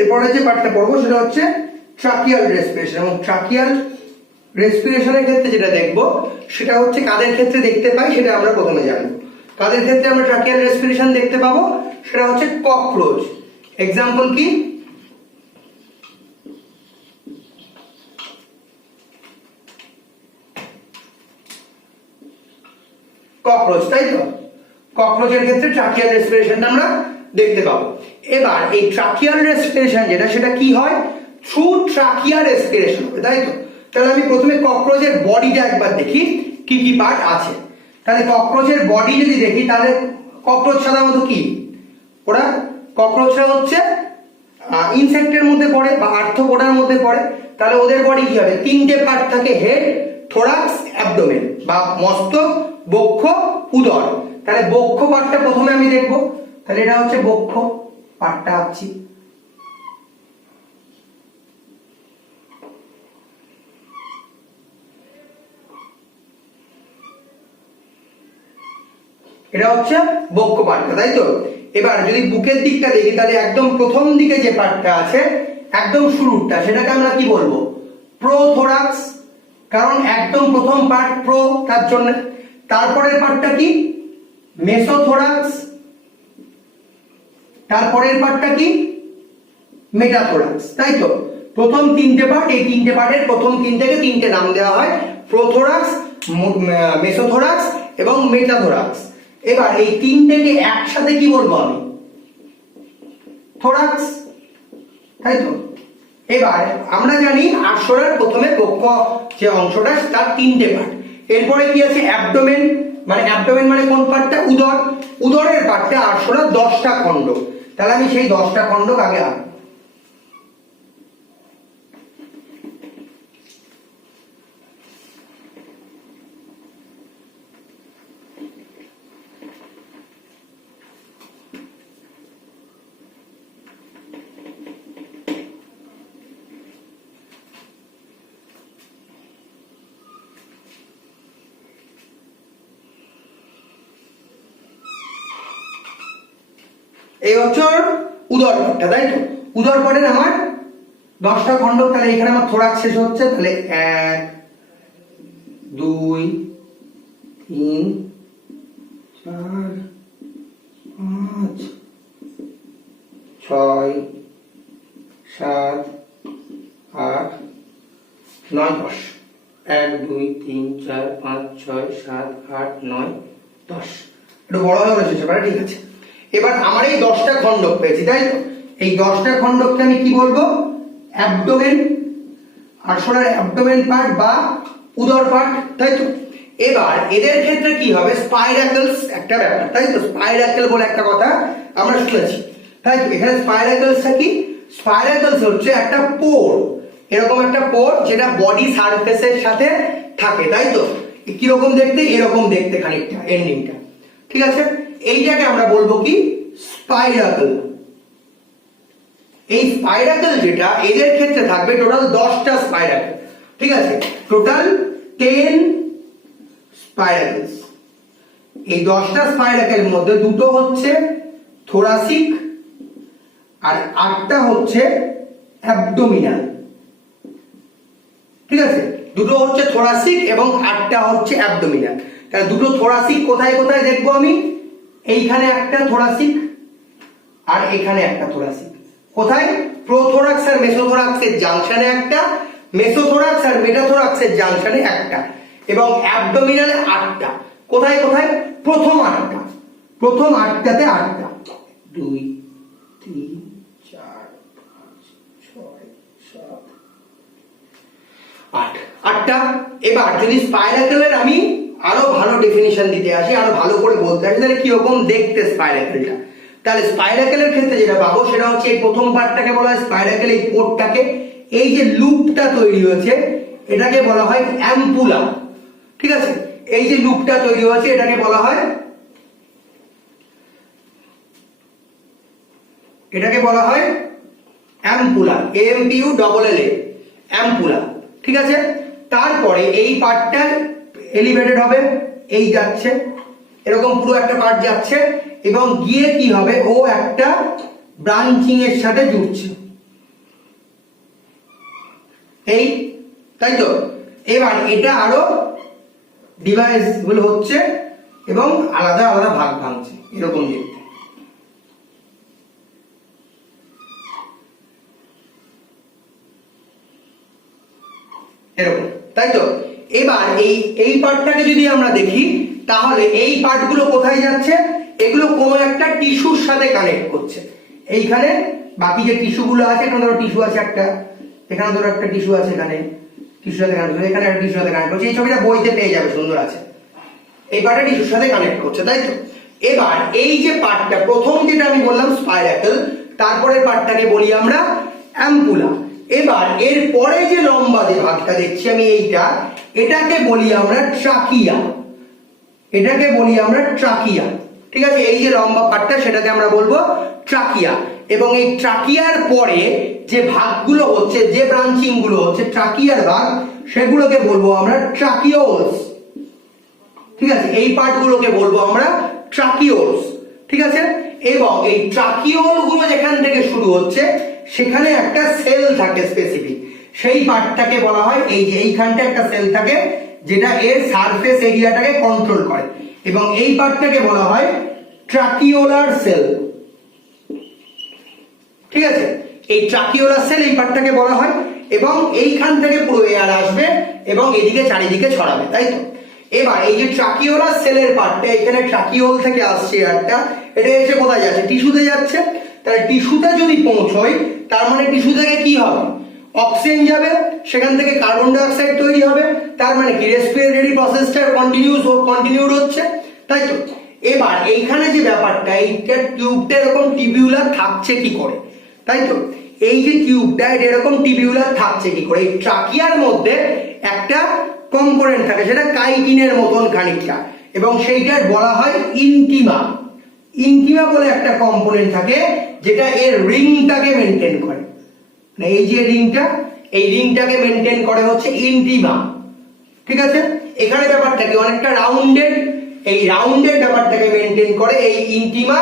এরপরে যে পার্টটা পড়বো সেটা হচ্ছে ট্রাকিয়াল রেসপিরেশন। এবং ট্রাকিয়াল রেসপিরেশনের ক্ষেত্রে যেটা দেখবো সেটা হচ্ছে কাদের ক্ষেত্রে দেখতে পাই সেটা আমরা প্রথমে জানবো। কাদের ক্ষেত্রে আমরা ট্রাকিয়াল রেসপিরেশন দেখতে পাবো? সেটা হচ্ছে ককরোচ। এক্সাম্পল কি? ককরোচ, তাই তো? ককরোচের ক্ষেত্রে ট্রাকিয়াল রেসপিরেশনটা আমরা দেখতে পাবো। এবার এই ট্রাকিয়াল রেসপিরেশন যেটা, সেটা কি হয়? থ্রু ট্রাকিয়া রেসপিরেশন হবে, তাই তো? তাহলে আমি প্রথমে ককরোচের বডিটা একবার দেখি কি কি পার্ট আছে। তাহলে ককরোচের বডি যদি দেখি, তাহলে ককরোচ সাধারণত কি? ওরা ককরোচরা হচ্ছে ইনসেক্টের মধ্যে পড়ে বা আর্থ্রোপোডার মধ্যে পড়ে। তাহলে ওদের বডি কি হবে? তিনটে পার্ট থাকে, হেড, থোরাক্স, অ্যাবডোমেন বা মস্তক, বক্ষ, উদর। তাহলে বক্ষ পার্টটা প্রথমে আমি দেখবো। তাহলে এটা হচ্ছে বক্ষ পার্টটা আঁকছি। এটা হচ্ছে বক্ষ পার্টটা, তাই তো? এবার যদি বুকের দিকটা দেখি, তাহলে একদম প্রথম দিকে যে পার্টটা আছে, একদম শুরুটা, সেটাকে আমরা কি বলবো? প্রোথোরাক্স, কারণ একদম প্রথম পার্ট প্রো, তার জন্য। তারপরের পার্টটা কি? মেসোথোরাক্স। তারপরের পার্টটা কি? মেটাথোরাক্স, তাই তো? প্রথম তিনটে পার্ট, এই তিনটে পার্টের প্রথম তিনটেকে তিনটে নাম দেওয়া হয়, প্রোথোরাক্স, মেসোথোরাক্স এবং মেটাথোরাক্স। এবার এই তিনটেকে একসাথে কি বলবো আমি? থোরাক্স, তাই তো? এবার আমরা জানি আরশোলার প্রথমে বক্ষ যে অংশটা, তার তিনটে পার্ট। এরপরে কি আছে? অ্যাবডোমেন। মানে অ্যাবডোমেন মানে কোন পার্টটা? উদর। উদরের পার্টটা আরশোলার 10টা খণ্ড। তাহলে আমি সেই 10টা খণ্ড আগে আঁকবো। এই হচ্ছে উদর পটটা, তাই তো? উদর পটের আমার 10টা খণ্ড। তাহলে এখানে আমার থোরাক্স শেষ হচ্ছে, তাহলে 1 2 3 4 5 6 7 8 9 10 1 2 3 4 5 6 7 8 9 10 একটু বড় হয়ে বসেছে পারে, ঠিক আছে। এবার আমার এই 10টা খণ্ডক পেয়েছি, তাই তো? এই 10টা খণ্ডককে আমি কি বলবো? অ্যাবডোমেন, আরশোলার অ্যাবডোমেন পার্ট বা উদর পার্ট, তাই তো? এবার এদের ক্ষেত্রে কি হবে? স্পাইরাকলস একটা ব্যাপার, তাই তো? স্পাইরাকল বলে একটা কথা আমরা শুনেছি, তাই তো? এখানে স্পাইরাকলসটা কি? স্পাইরাকলস হচ্ছে একটা পোর, এরকম একটা পোর যেটা বডি সারফেসের সাথে থাকে, তাই তো? কিরকম দেখতে? এরকম দেখতে খানিকটা এন্ডিংটা, ঠিক আছে? এইটাকে আমরা বলবো কি? স্পাইরাকল। এই স্পাইরাকল যেটা, এদের ক্ষেত্রে থাকবে টোটাল 10টা স্পাইরাকল, ঠিক আছে? টোটাল 10 স্পাইরাকলস। এই 10টা স্পাইরাকলের মধ্যে দুটো হচ্ছে থোরাসিক আর 8টা হচ্ছে অ্যাবডোমিনাল, ঠিক আছে? দুটো হচ্ছে থোরাসিক এবং 8টা হচ্ছে অ্যাবডোমিনাল। তাহলে দুটো থোরাসিক কোথায় কোথায় দেখবো আমি? এইখানে একটা থোরাসিক আর এখানে একটা থোরাসিক। কোথায়? প্রোথোরাক্স আর মেসোথোরাক্সের জাংশনে একটা, মেসোথোরাক্স আর মেটাথোরাক্সের জাংশনে একটা, এবং অ্যাবডোমিনালে 8টা। কোথায় কোথায়? প্রথম 8টা, প্রথম 8টাতে 8টা, 2 3 4 5 6 7 8, 8টা। এবার যদি স্পাইরাকলের আমি আরো ভালো ডেফিনিশন দিতে আসি, আরো ভালো করে বলতে আসি, তাহলে কিরকম দেখতে স্পাইরাকলটা? তাহলে স্পাইরাকলের ক্ষেত্রে যেটা পাবো সেটা হচ্ছে এই প্রথম পার্টটাকে বলা হয় স্পাইরাকল, এই পোর্টটাকে, এই যে লুপটা তৈরি হয়েছে এটাকে বলা হয় অ্যাম্পুলা, ঠিক আছে? এই যে লুপটা তৈরি হয়েছে এটাকে বলা হয়, এটাকে বলা হয় অ্যাম্পুলা, AMPULLA, অ্যাম্পুলা, ঠিক আছে? তারপরে এই পার্টটা এলিভেটেড হবে, এই যাচ্ছে এরকম পুরো একটা পার্ট যাচ্ছে এবং গিয়ে কি হবে? ও একটা ব্রাঞ্চিং এর সাথে জুড়ছে, এই, তাই তো? এবার এটা আরো ডিভাইসেবল হচ্ছে এবং আলাদা আলাদা ভাগ ভাঙছে, এরকম দেখতে, এরকম, তাই তো? এবার এই পার্টটাকে যদি আমরা দেখি তাহলে এই পার্টগুলো কোথায় যাচ্ছে? এগুলো কোনো একটা টিস্যুর সাথে কানেক্ট করছে। এইখানে বাকি যে টিস্যুগুলো আছে, এখানে ধরো টিস্যু আছে একটা, এখানে ধরো একটা টিস্যু আছে, এখানে টিস্যুর সাথে কানেক্ট করছে, এখানে একটা টিস্যুর সাথে কানেক্ট করছে। এই ছবিটা বইতে পেয়ে যাবে, সুন্দর আছে। এই পার্টটা টিস্যুর সাথে কানেক্ট করছে, তাই তো? এবার এই যে পার্টটা, প্রথম যেটা আমি বললাম স্পাইরাকল, তারপরের পার্টটাকে বলি আমরা অ্যাম্পুলা। এবার এর পরে যে লম্বা যে ভাগটা দেখছি আমি এইটা, এটাকে বলি আমরা ট্রাকিয়া, এটাকে বলি আমরা ট্রাকিয়া, ঠিক আছে? এই যে লম্বা পার্টটা সেটাকে আমরা বলবো ট্রাকিয়া। এবং এই ট্রাকিয়ার পরে যে ভাগগুলো হচ্ছে, যে ব্রাঞ্চিং গুলো হচ্ছে ট্রাকিয়ার ভাগ, সেগুলোকে বলবো আমরা ট্রাকিওলস, ঠিক আছে? এই পার্টগুলোকে বলবো আমরা ট্রাকিওলস, ঠিক আছে? এবং এই ট্রাকিওল গুলো যেখান থেকে শুরু হচ্ছে সেখানে একটা সেল থাকে স্পেসিফিক, সেই পার্টটাকে বলা হয়, এই যে এইখানটা একটা সেল থাকে যেটা এর সারফেস এরিয়াটাকে কন্ট্রোল করে, এবং এই পার্টটাকে বলা হয় ট্রাকিওলার সেল, ঠিক আছে? এই ট্রাকিওলার সেল এই পার্টটাকে বলা হয়, এবং এইখান থেকে পুরো এয়ার আসবে এবং এদিকে চারিদিকে ছড়াবে, তাই তো? এবার এই যে ট্রাকিওলার সেলের পার্টটা, এখানে ট্রাকিওল থেকে আসছে এয়ারটা, এটা এসে কোথায় যাচ্ছে? টিস্যুতে যাচ্ছে। তাহলে টিস্যুতে যদি পৌঁছয় তার মানে টিস্যু থেকে কি হবে? অক্সিজেন যাবে, সেখান থেকে কার্বন ডাই অক্সাইড তৈরি হবে, তার মানে কি রেসপিরেটরি প্রসেসটা কন্টিনিউড হচ্ছে, তাই তো? এবার এইখানে যে ব্যাপারটা, এইটা টিউবটা এরকম টিবিউলার থাকছে কি করে, তাই তো? এই যে টিউবটা এরকম টিবিউলার থাকছে কি করে? এই ট্রাকিয়ার মধ্যে একটা কম্পোনেন্ট থাকে, সেটা কাইটিনের মতন খানিকটা, এবং সেইটার বলা হয় ইনটিমা। ইনটিমা বলে একটা কম্পোনেন্ট থাকে যেটা এর রিংটাকে মেনটেন করে, এই যে রিংটা, এই রিংটাকে মেনটেন করে হচ্ছে ইনটিমা, ঠিক আছে? এখানে ব্যাপারটা কি? অনেকটা রাউন্ডেড, এই রাউন্ডেড ব্যাপারটাকে মেনটেন করে এই ইনটিমা,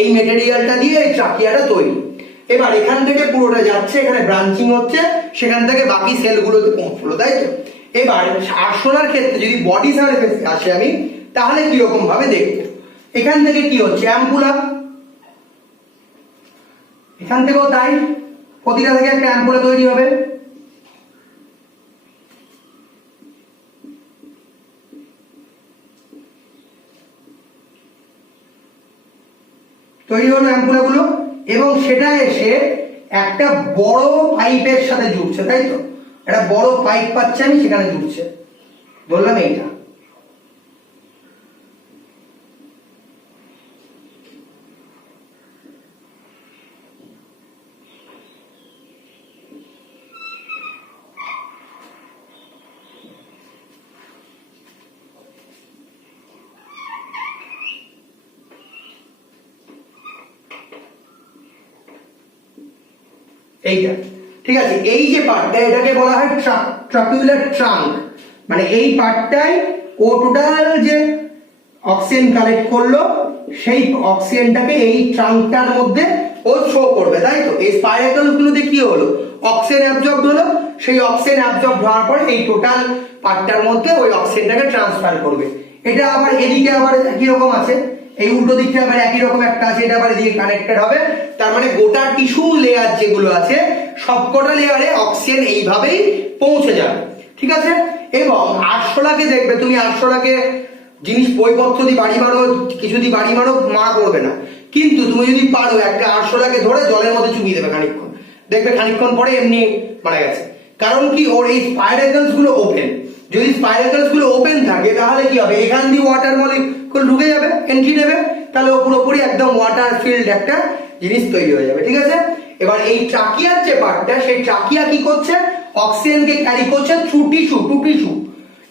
এই মেটেরিয়ালটা দিয়ে এই ট্রাকিয়াটা তৈরি। এবার এখান থেকে পুরোটা যাচ্ছে, এখানে ব্রাঞ্চিং হচ্ছে, সেখান থেকে বাকি সেলগুলোতে পৌঁছলো, তাই তো? এবার আরশোলার ক্ষেত্রে যদি বডি সারফেসে আসে আমি, তাহলে কিরকম ভাবে দেখবো। এখান থেকে কি হচ্ছে, অ্যাম্পুলা, এখান থেকেও তাই, প্রতিটা থেকে একটা অ্যাম্পুলা তৈরি হবে। তৈরি হলো অ্যাম্পুলা গুলো, এবং সেটা এসে একটা বড় পাইপের সাথে জুড়ছে, তাই তো, একটা বড় পাইপ পাচ্ছে আমি, সেখানে জুড়ছে, বললাম এইটা। এইটা ঠিক আছে। এই যে পার্টটা, এটাকে বলা হয় ট্রাকিউলার ট্রাঙ্ক, মানে এই পার্টটাই ও টোটাল যে অক্সিজেন কালেক্ট করলো সেই অক্সিজেনটাকে এই ট্রাঙ্কটার মধ্যে ও শো করবে, তাই তো। এই স্পাইরাকল গুলোতে কি হলো, অক্সিজেন অ্যাবজর্ব হলো, সেই অক্সিজেন অ্যাবজর্ব হওয়ার পরে এই টোটাল পার্টটার মধ্যে ওই অক্সিজেনটাকে ট্রান্সফার করবে। এটা আবার এদিকে আবার একই রকম আছে, এই উল্টো দিকটা আবার একই রকম একটা আছে, এটা আবার এদিকে কানেক্টেড হবে। তার মানে গোটা টিস্যু লেয়ার যেগুলো আছে সবকটা লেয়ারে অক্সিজেন এইভাবেই পৌঁছে যাবে, ঠিক আছে। এবং আরশোলাকে দেখবে তুমি, আরশোলাকে জিনিস বইপত্র দিয়ে বাড়ি মারো, কিছু দিয়ে বাড়ি মারো, মা করবে না, কিন্তু তুমি যদি পারো একটা আরশোলাকে ধরে জলের মধ্যে চুবিয়ে দেবে খানিকক্ষণ, দেখবে খানিকক্ষণ পরে এমনি মারা গেছে। কারণ কি, ওর এই স্পাইরাকলস গুলো ওপেন, যদি স্পাইরাকলস গুলো ওপেন থাকে তাহলে কি হবে, এখান দিয়ে ওয়াটার মলিকুল ঢুকে যাবে, এন্ট্রি নেবে, তাহলে ও পুরোপুরি একদম ওয়াটার ফিল্ড একটা জিনিস তৈরি হয়ে যাবে, ঠিক আছে। এবার এই ট্রাকিয়ার যে পার্টটা, সেই ট্রাকিয়া কি করছে, অক্সিজেনকে ক্যারি করছে থ্রু টিস্যু টু টিস্যু,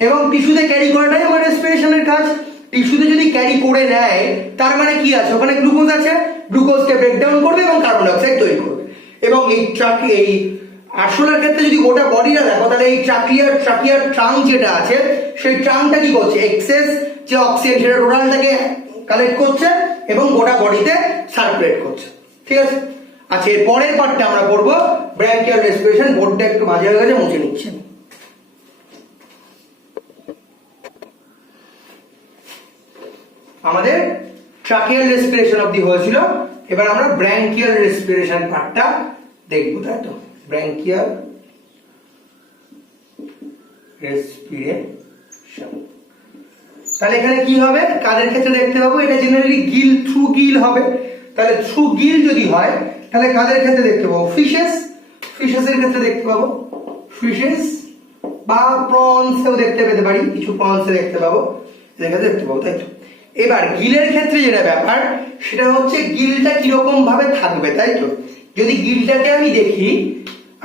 এবং টিস্যুতে ক্যারি করাটাই আমার রেসপিরেশনের কাজ। টিস্যুতে যদি ক্যারি করে নেয় তার মানে কি আছে, ওখানে গ্লুকোজ আছে, গ্লুকোজকে ব্রেকডাউন করবে এবং কার্বন ডাই অক্সাইড তৈরি করবে। এবং এই আরশোলার ক্ষেত্রে যদি গোটা বডিটা দেখো, তাহলে এই ট্রাকিয়ার ট্রাঙ্ক যেটা আছে, সেই ট্রাঙ্কটা কি করছে, এক্সেস যে অক্সিজেন সেটা টোটালটাকে কালেক্ট করছে এবং গোটা বডিতে সার্কুলেট করছে, ঠিক আছে। আচ্ছা, এর পরের পার্টটা আমরা পড়বো ব্র্যাঙ্কিয়াল রেসপিরেশন। বোর্ডটা একটু বাজে হয়ে গেছে, মুছে নিচ্ছি। আমাদের ট্রাকিয়াল রেসপিরেশন অবধি হয়েছিল, এবার আমরা ব্র্যাঙ্কিয়াল রেসপিরেশন পার্টটা দেখবো, তাই তো। ব্র্যাঙ্কিয়াল রেসপিরেশন, তাহলে এখানে কি হবে, কাদের ক্ষেত্রে দেখতে পাবো, এটা জেনারেলি গিল, থ্রু গিল হবে। তাহলে থ্রু গিল যদি হয় তাহলে কাদের ক্ষেত্রে দেখতে পাবো, ফিশেসের ক্ষেত্রে দেখতে পাবো, ফিশেস বা প্রনসেও দেখতে পেতে পারি, কিছু প্রনসে দেখতে পাবো, এদের ক্ষেত্রে দেখতে পাবো, তাই তো। এবার গিলের ক্ষেত্রে যেটা ব্যাপার, সেটা হচ্ছে গিলটা কিরকম ভাবে থাকবে, তাই তো। যদি গিলটাকে আমি দেখি,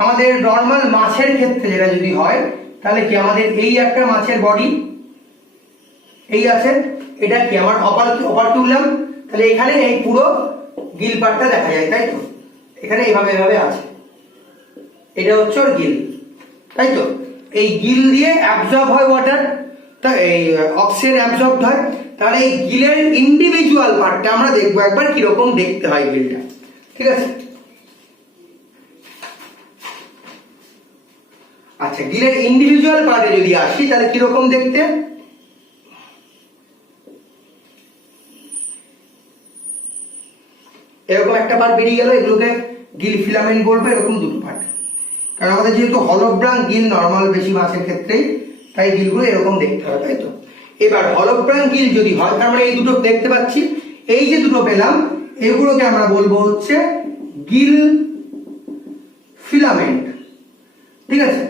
আমাদের নর্মাল মাছের ক্ষেত্রে যেটা যদি হয়, তাহলে কি আমাদের এই একটা মাছের বডি এই আছে, এটা কি আমার অপারটিউলাম, তাহলে এখানে এই পুরো গিল পার্টটা দেখা যায়, তাই তো। এখানে এইভাবে এভাবে আছে, এটা হচ্ছে ওর গিল, তাই তো। এই গিল দিয়ে অ্যাবজর্ব হয় ওয়াটার, তা এই অক্সিজেন অ্যাবজর্ব হয়। তাহলে এই গিলের ইন্ডিভিজুয়াল পার্টটা আমরা দেখবো একবার কিরকম দেখতে হয় গিলটা, ঠিক আছে। আচ্ছা, গিলের ইন্ডিভিজুয়াল পার্টে যদি আসি তাহলে কিরকম দেখতে, এরকম একটা পার্ট বেরিয়ে গেল, এগুলোকে গিল ফিলামেন্ট বলবো, এরকম দুটো পার্ট। কারণ আমাদের যেহেতু হলোব্রাঙ্ক গিল নর্মাল বেশি মাছের ক্ষেত্রেই, তাই গিলগুলো এরকম দেখতে হবে, তাই তো। এবার হলোব্রাঙ্ক গিল যদি হয়, তার মানে এই দুটো দেখতে পাচ্ছি, এই যে দুটো পেলাম, এগুলোকে আমরা বলবো হচ্ছে গিল ফিলামেন্ট, ঠিক আছে।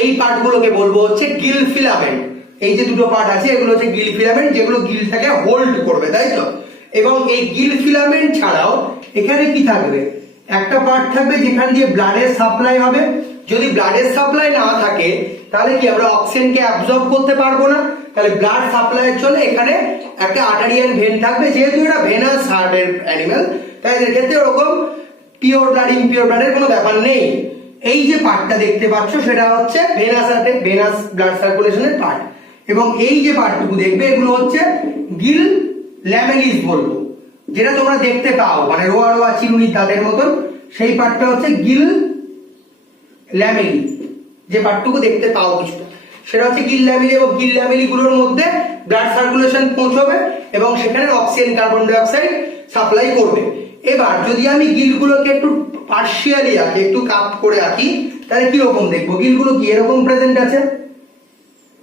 এই পার্টগুলোকে বলবো হচ্ছে গিল ফিলামেন্ট। এই যে দুটো পার্ট আছে এগুলো হচ্ছে গিল ফিলামেন্ট, যেগুলো গিলটাকে হোল্ড করবে, তাই তো। এবং এই গিল ফিলামেন্ট ছাড়াও এখানে কি থাকবে, একটা পার্ট থাকবে যেখান দিয়ে ব্লাডের সাপ্লাই হবে। যদি ব্লাডের সাপ্লাই না থাকে তাহলে কি আমরা অক্সিজেনকে অ্যাবজর্ব করতে পারবো না, তাহলে ব্লাড সাপ্লাইয়ের জন্য এখানে একটা আর্টারিয়ান ভেন থাকবে। যেহেতু এটা ভেনাস হার্টের অ্যানিমেল, তাই এদের ক্ষেত্রে ওরকম পিওর ব্লাড ইমপিওর ব্লাডের কোনো ব্যাপার নেই। এই যে পার্টটা দেখতে পাচ্ছ সেটা হচ্ছে ভেনাস ব্লাড সার্কুলেশনের পার্ট, এবং এই যে পার্টটুকু দেখবে এগুলো হচ্ছে গিল ল্যামেলিস বলবো, যেটা তোমরা দেখতে পাও মানে রোয়া রোয়া চিরুনির দাঁতের মতন, সেই পার্টটা হচ্ছে গিল ল্যামেলি, যে পার্টটুকু দেখতে পাও কিছুটা, সেটা হচ্ছে গিল ল্যামেলি, এবং গিল ল্যামেলি গুলোর মধ্যে ব্লাড সার্কুলেশন পৌঁছবে এবং সেখানে oxygen carbon die oxide supply করবে। এবার যদি আমি গিলগুলোকে একটু পার্শিয়ালি আঁকি, একটু কাট করে আঁকি, তাহলে কিরকম দেখবো? গিলগুলো কি এরকম প্রেজেন্ট আছে,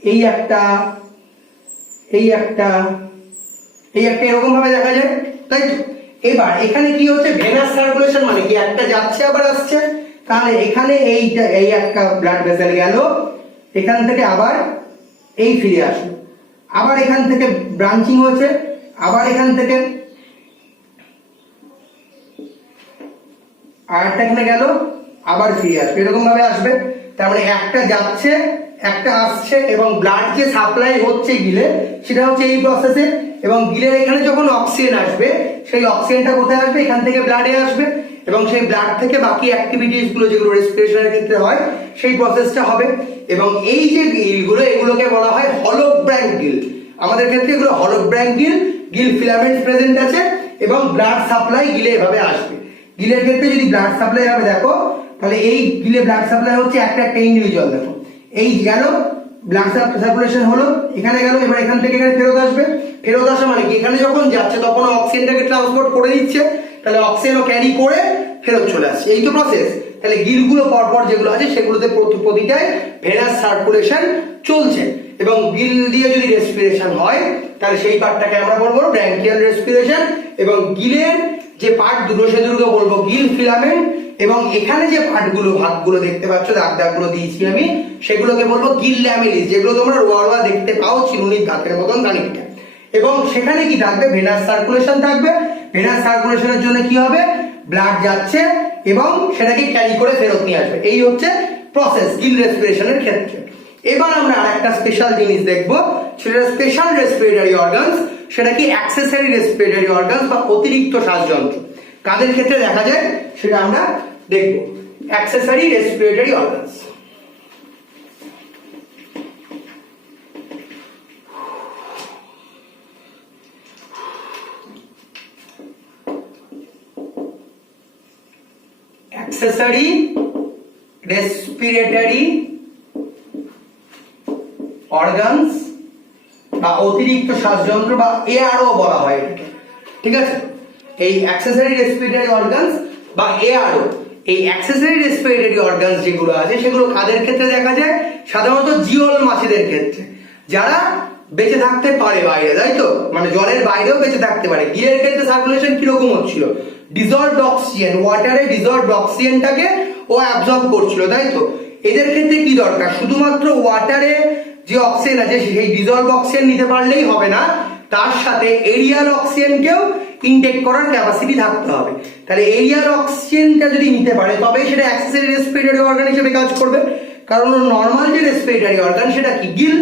এই একটা, এই একটা, এই একটা, এরকম ভাবে দেখা যায়, তাই তো? এবার এখানে কি হচ্ছে, ভেনাস সার্কুলেশন মানে কি একটা যাচ্ছে আবার আসছে, তাহলে এখানে এইটা, এই একটা ব্লাড ভেসেল গেল, এখান থেকে আবার এই ফিরে আসলো, আবার এখান থেকে ব্রাঞ্চিং হচ্ছে, আবার এখান থেকে আরেকটা এখানে গেল, আবার ফিরে আসবে, এরকম ভাবে আসবে। তার মানে একটা যাচ্ছে একটা আসছে, এবং ব্লাড যে সাপ্লাই হচ্ছে গিলে সেটা হচ্ছে এই প্রসেসে, এবং গিলের এখানে যখন অক্সিজেন আসবে সেই অক্সিজেনটা কোথায় আসবে, এখান থেকে ব্লাডে আসবে, এবং সেই ব্লাড থেকে বাকি অ্যাক্টিভিটিস গুলো যেগুলো রেসপিরেশনের ক্ষেত্রে হয় সেই প্রসেসটা হবে। এবং এই যে গিলগুলো, এগুলোকে বলা হয় হলো ব্র্যাঙ্ক গিল। আমাদের ক্ষেত্রে এগুলো হলো ব্র্যাঙ্ক গিল, গিল ফিলামেন্ট প্রেজেন্ট আছে এবং ব্লাড সাপ্লাই গিলে এভাবে আসবে। গিলের ক্ষেত্রে যদি ব্লাড সাপ্লাই হবে দেখো, তাহলে এই গিলে ব্লাড সাপ্লাই হচ্ছে একটা একটা ইন্ডিভিজুয়াল, দেখো এই গেল ব্লাড সার্কুলেশন হলো, এখানে গেল, এবার এখান থেকে এখানে ফেরত আসবে। ফেরত আসা মানে কি, এখানে যখন যাচ্ছে তখন অক্সিজেনটাকে ট্রান্সপোর্ট করে দিচ্ছে, তাহলে অক্সিজেনও ক্যারি করে ফেরত চলে আসছে, এই তো প্রসেস। তাহলে গিলগুলো পরপর যেগুলো আছে সেগুলোতে প্রতিটায় ভেনাস সার্কুলেশন চলছে, এবং গিল দিয়ে যদি রেসপিরেশন হয় তাহলে সেই পার্টটাকে আমরা বলবো ব্র্যাঙ্কিয়াল রেসপিরেশন, এবং গিলের যে পার্ট দুটো সেগুলোকে বলবো গিল ফিলামেন্ট, এবং এখানে যে পার্টগুলো ভাগগুলো দেখতে পাচ্ছ, দাগগুলো দিয়েছি আমি, সেগুলোকে বলবো গিল ল্যামেলিস, যেগুলো তোমরা রোয়া দেখতে পাও চিরুনির দাঁতের মতন খানিকটা। এবং সেখানে কি থাকবে, ভেনাস সার্কুলেশন থাকবে। ভেনাস সার্কুলেশনের জন্য কি হবে, ব্লাড যাচ্ছে এবং সেটাকে ক্যারি করে ফেরত নিয়ে আসবে, এই হচ্ছে প্রসেস গিল রেসপিরেশনের ক্ষেত্রে। এবার আমরা আরেকটা স্পেশাল জিনিস দেখবো, সেটা স্পেশাল রেসপিরেটরি অর্গানস, সেটা কি অ্যাক্সেসরি রেসপিরেটরি অর্গানস বা অতিরিক্ত শ্বাসযন্ত্র। কাদের ক্ষেত্রে দেখা যায় সেটা আমরা দেখবো, accessory respiratory organs. Accessory respiratory organs বা অতিরিক্ত শ্বাসযন্ত্র বা এআরও বলা হয় এটাকে, ঠিক আছে? এই অ্যাক্সেসরি রেসপিরেটরি অর্গানস বা এআরও, এই অ্যাক্সেসরি রেসপিরেটরি অর্গানস যেগুলো আছে সেগুলো কাদের ক্ষেত্রে দেখা যায়, সাধারণত জিওল মাছেদের ক্ষেত্রে, যারা বেঁচে থাকতে পারে বাইরে, তাই তো, মানে জলের বাইরেও বেঁচে থাকতে পারে। গিলের ক্ষেত্রে সার্কুলেশন কিরকম হচ্ছিল, ডিজলভড অক্সিজেন, ওয়াটারে ডিজলভড অক্সিজেনটাকে ও অ্যাবজর্ব করছিল, তাই তো। এদের ক্ষেত্রে কি দরকার, শুধুমাত্র ওয়াটারে যে অক্সিজেন আছে সেই ডিজলভ অক্সিজেন নিতে পারলেই হবে না, তার সাথে এরিয়াল অক্সিজেনকেও ইনটেক করার ক্যাপাসিটি থাকতে হবে। তাহলে এরিয়াল অক্সিজেনটা যদি নিতে পারে তবেই সেটা অ্যাক্সেসরি রেসপিরেটরি অর্গান হিসেবে কাজ করবে। কারণ নর্মাল যে রেসপিরেটরি অর্গান সেটা কি, গিল,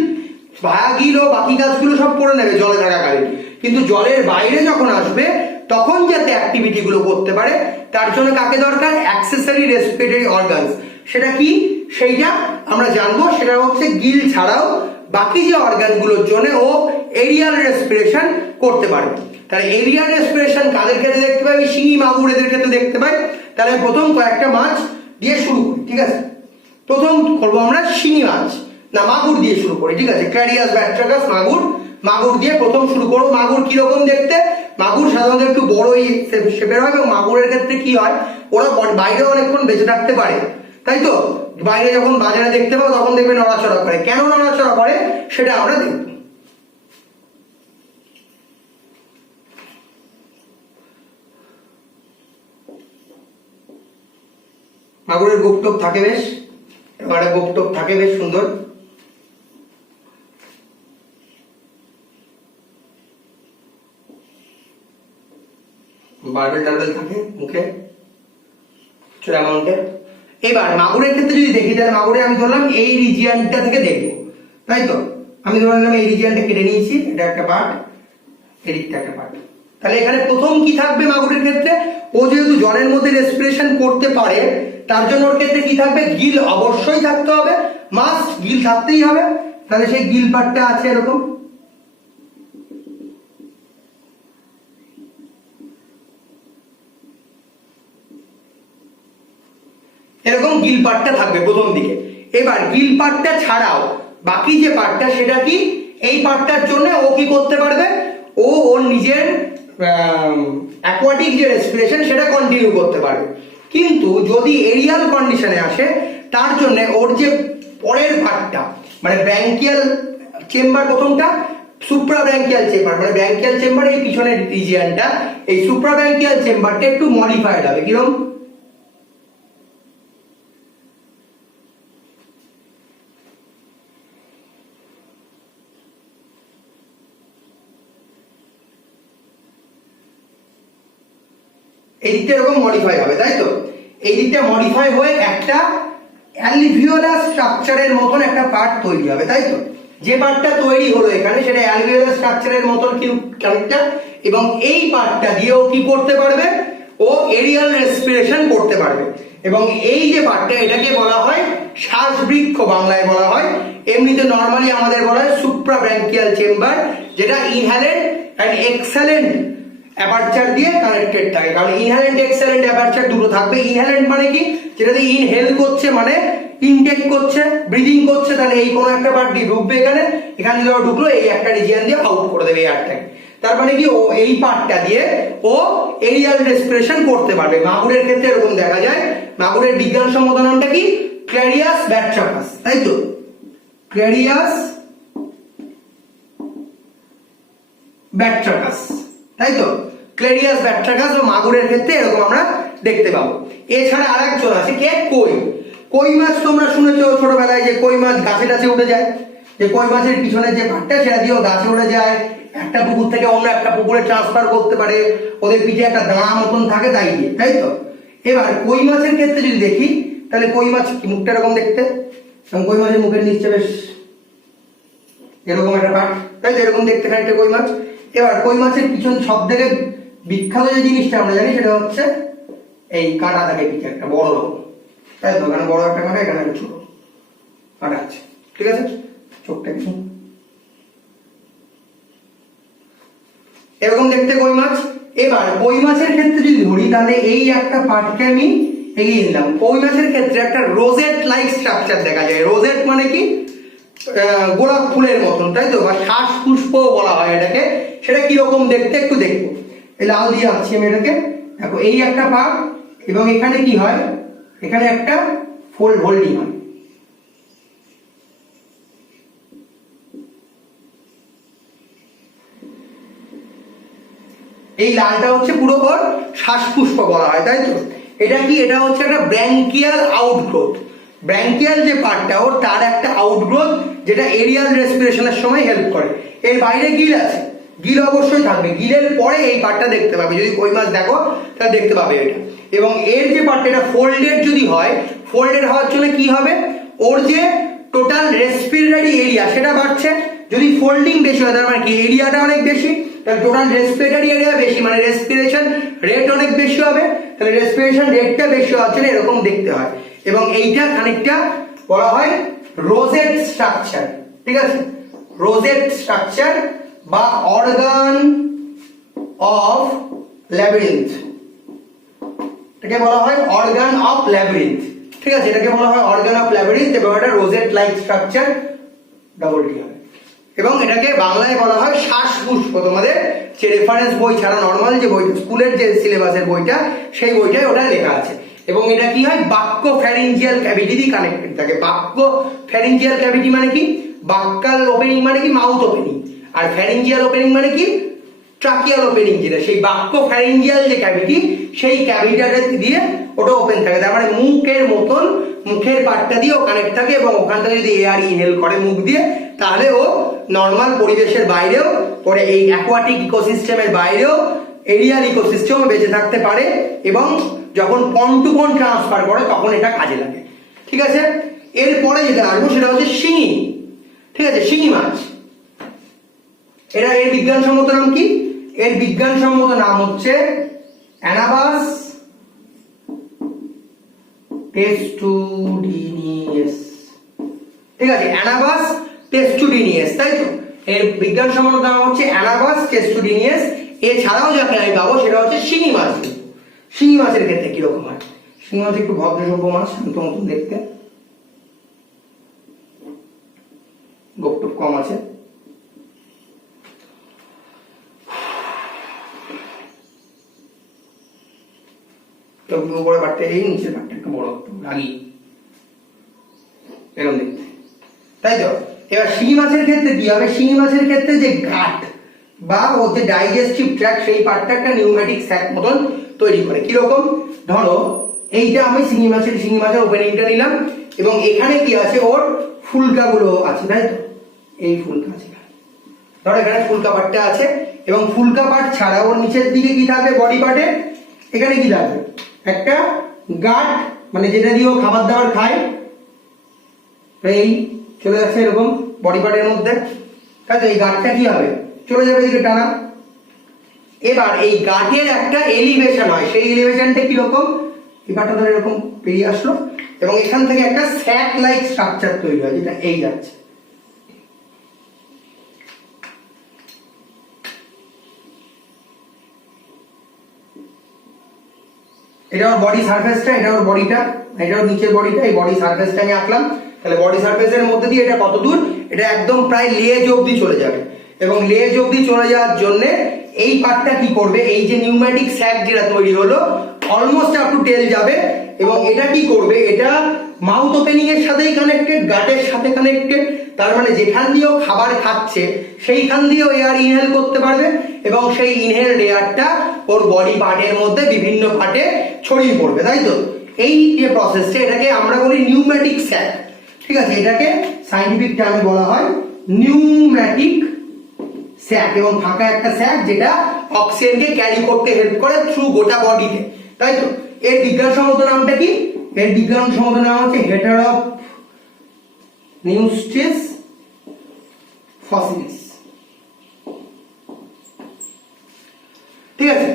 ভায়া গিল ও বাকি কাজগুলো সব করে নেবে জলে থাকাকালীন, কিন্তু জলের বাইরে যখন আসবে তখন যাতে অ্যাক্টিভিটি গুলো করতে পারে তার জন্য কাকে দরকার, অ্যাক্সেসরি রেসপিরেটরি অর্গানস। সেটা কি, সেইটা আমরা জানবো, সেটা হচ্ছে গিল ছাড়াও বাকি যে অর্গানগুলোর জন্য ও এরিয়াল রেসপিরেশন করতে পারবে। তাহলে এরিয়াল রেসপিরেশন কাদের ক্ষেত্রে দেখতে পাই, শিঙি মাগুর এদের ক্ষেত্রে দেখতে পাই। তাহলে প্রথম কয়েকটা মাছ দিয়ে শুরু করি, ঠিক আছে? প্রথম করবো আমরা শিঙি মাছ, না মাগুর দিয়ে শুরু করি, ঠিক আছে? ক্যারিয়াস ব্যাট্রাকাস মাগুর, মাগুর দিয়ে প্রথম শুরু করবো। মাগুর কিরকম দেখতে, মাগুর সাধারণত একটু বড় শেপের হয়, এবং মাগুরের ক্ষেত্রে কি হয়, ওরা বাইরে অনেকক্ষণ বেঁচে থাকতে পারে, তাই তো। বাইরে যখন বাজারে দেখতে পাবো তখন দেখবে নড়াচড়া করে, কেন নড়াচড়া করে সেটা আমরা দেখব। মাগুরের গোপটোপ থাকে বেশ, এবারে গোপটোপ থাকে বেশ সুন্দর। বারবেল টারবেল থাকে মুখে প্রচুর অ্যামাউন্টে। এবার মাগুরের ক্ষেত্রে যদি দেখি, তাহলে মাগুরে আমি ধরলাম এই রিজিয়নটা থেকে দেখবো, তাই তো। আমি ধরলাম এই রিজিয়নটা কেটে নিয়েছি, এটা একটা পার্ট, এদিকটা একটা পার্ট। তাহলে এখানে প্রথম কি থাকবে মাগুরের ক্ষেত্রে, ও যেহেতু জলের মধ্যে রেসপিরেশন করতে পারে তার জন্য ওর ক্ষেত্রে কি থাকবে, গিল অবশ্যই থাকতে হবে, মাস্ট, গিল থাকতেই হবে। তাহলে সেই গিল পার্টটা আছে এরকম, এরকম গিল পার্টটা থাকবে প্রথম দিকে। এবার গিল পার্টটা ছাড়াও বাকি যে পার্টটা সেটা কি, এই পার্টটার জন্য ও কি করতে পারবে, ও ওর নিজের অ্যাকোয়াটিক যে রেসপিরেশন সেটা কন্টিনিউ করতে পারবে। কিন্তু যদি এরিয়াল কন্ডিশনে আসে, তার জন্য ওর যে পরের পার্টটা মানে ব্র্যাঙ্কিয়াল চেম্বার, প্রথমটা সুপ্রাব্র্যাঙ্কিয়াল চেম্বার, মানে ব্র্যাঙ্কিয়াল চেম্বার এই পিছনের রিজিয়নটা, এই সুপ্রাব্র্যাঙ্কিয়াল চেম্বারটা একটু মডিফাইড হবে। কিরকম, এই দিকটা এরকম মডিফাই হবে, তাই তো? এই দিকটা মডিফাই হয়ে একটা অ্যালভিওলার স্ট্রাকচারের মতন একটা পার্ট তৈরি হবে, তাই তো? যে পার্টটা তৈরি হলো এখানে সেটা অ্যালভিওলার স্ট্রাকচারের মতন কি খানিকটা, এবং এই পার্টটা দিয়েও কি করতে পারবে, ও এরিয়াল রেসপিরেশন করতে পারবে। এবং এই যে পার্টটা, এটাকে বলা হয় শ্বাসবৃক্ষ, বাংলায় বলা হয়, এমনিতে নর্মালি আমাদের বলা হয় সুপ্রাব্র্যাঙ্কিয়াল চেম্বার, যেটা ইনহ্যালেন্ট অ্যান্ড এক্সহ্যালেন্ট অ্যাপারচার দিয়ে কানেক্টেড থাকে। কারণ ইনহ্যালেন্ট এক্সহ্যালেন্ট অ্যাপারচার দুটো থাকবে। ইনহ্যালেন্ট মানে কি, যেটাতে ইনহেল করছে মানে ইনটেক করছে, ব্রিদিং করছে, তাহলে এই কোনো একটা পার্ট দিয়ে ঢুকবে এখানে, এখানে যদি ঢুকলো এই একটা রিজিয়ন দিয়ে আউট করে দেবে এয়ারটাকে। তার মানে কি, ও এই পার্টটা দিয়ে ও এরিয়াল রেসপিরেশন করতে পারবে। মাগুরের ক্ষেত্রে এরকম দেখা যায়। মাগুরের বিজ্ঞানসম্মত নামটা কি, ক্ল্যারিয়াস ব্যাট্রাকাস, তাই তো? ক্ল্যারিয়াস ব্যাট্রাকাস, তাই তো? ক্ল্যারিয়াস ব্যাট্রাকাস ও মাগুরের ক্ষেত্রে এরকম আমরা দেখতে পাবো। এছাড়া আরেকজন আছে কে, কই। কই মাছ তোমরা শুনেছো ছোটবেলায় যে কই মাছ গাছে টাছে উঠে যায়, যে কই মাছের পিছনের যে পাটটা সেটা দিয়েও গাছে উঠে যায়, একটা পুকুর থেকে অন্য একটা পুকুরে ট্রান্সফার করতে পারে, ওদের পিঠে একটা দাঁড়া মতন থাকে তাই দিয়ে, তাই তো? এবার কই মাছের ক্ষেত্রে যদি দেখি, তাহলে কই মাছ মুখটা এরকম দেখতে, এবং কই মাছের মুখের নিচে বেশ এরকম একটা পাট, তাই তো? এরকম দেখতে খানিকটা কই মাছ। এবার কই মাছের পিছন সব থেকে বিখ্যাত যে জিনিসটা আমরা জানি সেটা হচ্ছে এই কাঁটা থাকে পিঠে একটা বড় রকম, তাই তো? এখানে বড় একটা কাঁটা, এখানে একটা ছোট কাঁটা আছে, ঠিক আছে? চোখটা কি এরকম দেখতে কই মাছ। এবার কই মাছের ক্ষেত্রে যদি ধরি, তাহলে এই একটা পার্টকে আমি এগিয়ে নিলাম। কই মাছের ক্ষেত্রে একটা রোজেট লাইক স্ট্রাকচার দেখা যায়। রোজেট মানে কি, গোলাপ ফুলের মতন, তাই তো? বা শ্বাস পুষ্প বলা হয় এটাকে। সেটা কিরকম দেখতে একটু দেখবো। এই লাল দিয়ে আঁকছি আমি এটাকে, দেখো এই একটা পার্ট, এবং এখানে কি হয়, এখানে একটা ফোল্ড হোল্ডিং হয়। এই লালটা হচ্ছে পুরো ওর শ্বাসপুষ্প বলা হয়, তাই তো? এটা কি, এটা হচ্ছে একটা ব্র্যাঙ্কিয়াল আউটগ্রোথ। ব্র্যাঙ্কিয়াল যে পার্টটা ওর, তার একটা আউটগ্রোথ যেটা এরিয়াল রেসপিরেশনের সময় হেল্প করে। এর বাইরে গিল আছে, গিল অবশ্যই থাকবে, গিলের পরে এই পার্টটা দেখতে পাবে। যদি কই মাছ দেখো তাহলে দেখতে পাবে এটা। এবং এর যে পার্টটা, এটা ফোল্ডেড যদি হয়, ফোল্ডেড হওয়ার জন্য কি হবে, ওর যে টোটাল রেসপিরেটরি এরিয়া সেটা বাড়ছে। যদি ফোল্ডিং বেশি হয় তার মানে কি, এরিয়াটা অনেক বেশি, তাহলে টোটাল রেসপিরেটরি এরিয়া বেশি, মানে রেসপিরেশন রেট অনেক বেশি হবে। তাহলে রেসপিরেশন রেটটা বেশি হওয়ার জন্য এরকম দেখতে হয়। এবং এইটা খানিকটা বলা হয় রোজেট স্ট্রাকচার, ঠিক আছে? রোজেট স্ট্রাকচার বা অর্গান অফ ল্যাবিরিন্থ, এটাকে বলা হয় অর্গান অফ ল্যাবিরিন্থ, ঠিক আছে? এটাকে বলা হয় অর্গান অফ ল্যাবিরিন্থ, এবং এটা rosette like structure, double T হবে। এবং এটাকে বাংলায় বলা হয় শ্বাসপুষ্প। তোমাদের যে রেফারেন্স বই ছাড়া নর্মাল যে বইটা, স্কুলের যে সিলেবাসের বইটা, সেই বইটায় ওটা লেখা আছে। এবং এটা কি হয়, বাক্য ফ্যারিঞ্জিয়াল ক্যাভিটি দিয়ে কানেক্টেড থাকে। বাক্য ফ্যারিঞ্জিয়াল ক্যাভিটি মানে কি, বাক্যাল ওপেনিং মানে কি মাউথ ওপেনিং, আর ফ্যারিঞ্জিয়াল ওপেনিং মানে কি ট্রাকিয়াল ওপেনিং, যেটা সেই বাক্য ফ্যারিঞ্জিয়াল যে ক্যাভিটি, সেই ক্যাভিটিটা দিয়ে ওটা ওপেন থাকে। তার মানে মুখের মতন, মুখের পার্টটা দিয়ে ও কানেক্ট থাকে, এবং ওখান থেকে যদি এয়ার ইনহেল করে মুখ দিয়ে, তাহলে ও নর্মাল পরিবেশের বাইরেও, পরে এই অ্যাকোয়াটিক ইকোসিস্টেমের বাইরেও এরিয়াল ইকোসিস্টেমও বেঁচে থাকতে পারে। এবং যখন পন টু পন ট্রান্সফার করে তখন এটা কাজে লাগে, ঠিক আছে? এরপরে যেটা আসবো সেটা হচ্ছে শিঙি, ঠিক আছে? শিঙি মাছ, এটা এর বিজ্ঞানসম্মত নাম কি? এর বিজ্ঞানসম্মত নাম হচ্ছে অ্যানাবাস টেস্টুডিনিয়াস, ঠিক আছে? অ্যানাবাস টেস্টুডিনিয়াস, তাই তো? এর বিজ্ঞানসম্মত নাম হচ্ছে অ্যানাবাস টেস্টুডিনিয়াস। এছাড়াও যাকে আমি পাবো সেটা হচ্ছে শিঙি মাছ। শিঙি মাছের ক্ষেত্রে কিরকম হয়, শিঙি মাছ একটু ভদ্রসভ্য মাছ, শান্ত মতন দেখতে। আছে। উপরে পাটটা এই, নিচের পাটটা একটু বড় একটু লাগি এরকম দেখতে, তাই তো। এবার শিঙি মাছের ক্ষেত্রে কি হবে, শিঙি মাছের ক্ষেত্রে যে গাট বা ওর যে ডাইজেস্টিভ ট্র্যাক সেই পার্টটা একটা নিউম্যাটিক স্যাক মতন তৈরি করে। কিরকম, ধরো এইটা আমি শিঙি মাছের ওপেনিংটা নিলাম এবং এখানে কি আছে, ওর ফুলকাগুলো আছে, তাই তো। এই ফুলকা আছে, ধরো এখানে ফুলকা পার্টটা আছে এবং ফুলকা পার্ট ছাড়া ওর নিচের দিকে কি থাকবে, বডি পার্টে এখানে কি থাকবে, একটা গাট, মানে যেটা দিয়ে ও খাবার দাবার খায়, এই চলে যাচ্ছে এরকম বডি পার্টের মধ্যে, তাই তো। এই গাটটা কি হবে, চলে যাবে এদিকে টানা। এবার এই গাটের একটা এলিভেশন হয়, সেই এলিভেশনটা কিরকম, এই পার্টটা ধরে এরকম বেরিয়ে আসলো এবং এখান থেকে একটা স্যাক লাইক স্ট্রাকচার তৈরি হয়, যেটা এই যাচ্ছে। এটা ওর বডি সারফেসটা, এটা ওর বডিটা, এটা ওর নিচের বডিটা, এই বডি সারফেসটা আমি আঁকলাম। তাহলে বডি সারফেসের মধ্যে দিয়ে এটা কত দূর, এটা একদম প্রায় লেজ অবধি চলে যাবে এবং লেজ অবধি চলে যাওয়ার জন্য এই পার্টটা কি করবে, এই যে নিউম্যাটিক স্যাক যেটা তৈরি হলো অলমোস্ট আপ টু টেল যাবে এবং এটা কি করবে, এটা মাউথ ওপেনিং এর সাথেই কানেক্টেড, গাটের সাথে কানেক্টেড। তার মানে যেখান দিয়েও খাবার খাচ্ছে সেইখান দিয়েও এয়ার ইনহেল করতে পারবে এবং সেই ইনহেল এয়ারটা ওর বডি পার্টের মধ্যে বিভিন্ন পার্টে ছড়িয়ে পড়বে, তাই তো। এই যে প্রসেসটা, এটাকে আমরা বলি নিউম্যাটিক স্যাক, ঠিক আছে। এটাকে সায়েন্টিফিক টার্মে বলা হয় নিউম্যাটিক স্যাক এবং ফাঁকা একটা স্যাক যেটা অক্সিজেনকে ক্যারি করতে হেল্প করে থ্রু গোটা বডিতে, তাই তো। এর বিজ্ঞানসম্মত নামটা কি, এর বিজ্ঞানসম্মত নাম হচ্ছে হেটারোনিউস্টিস ফসিলিস, ঠিক আছে।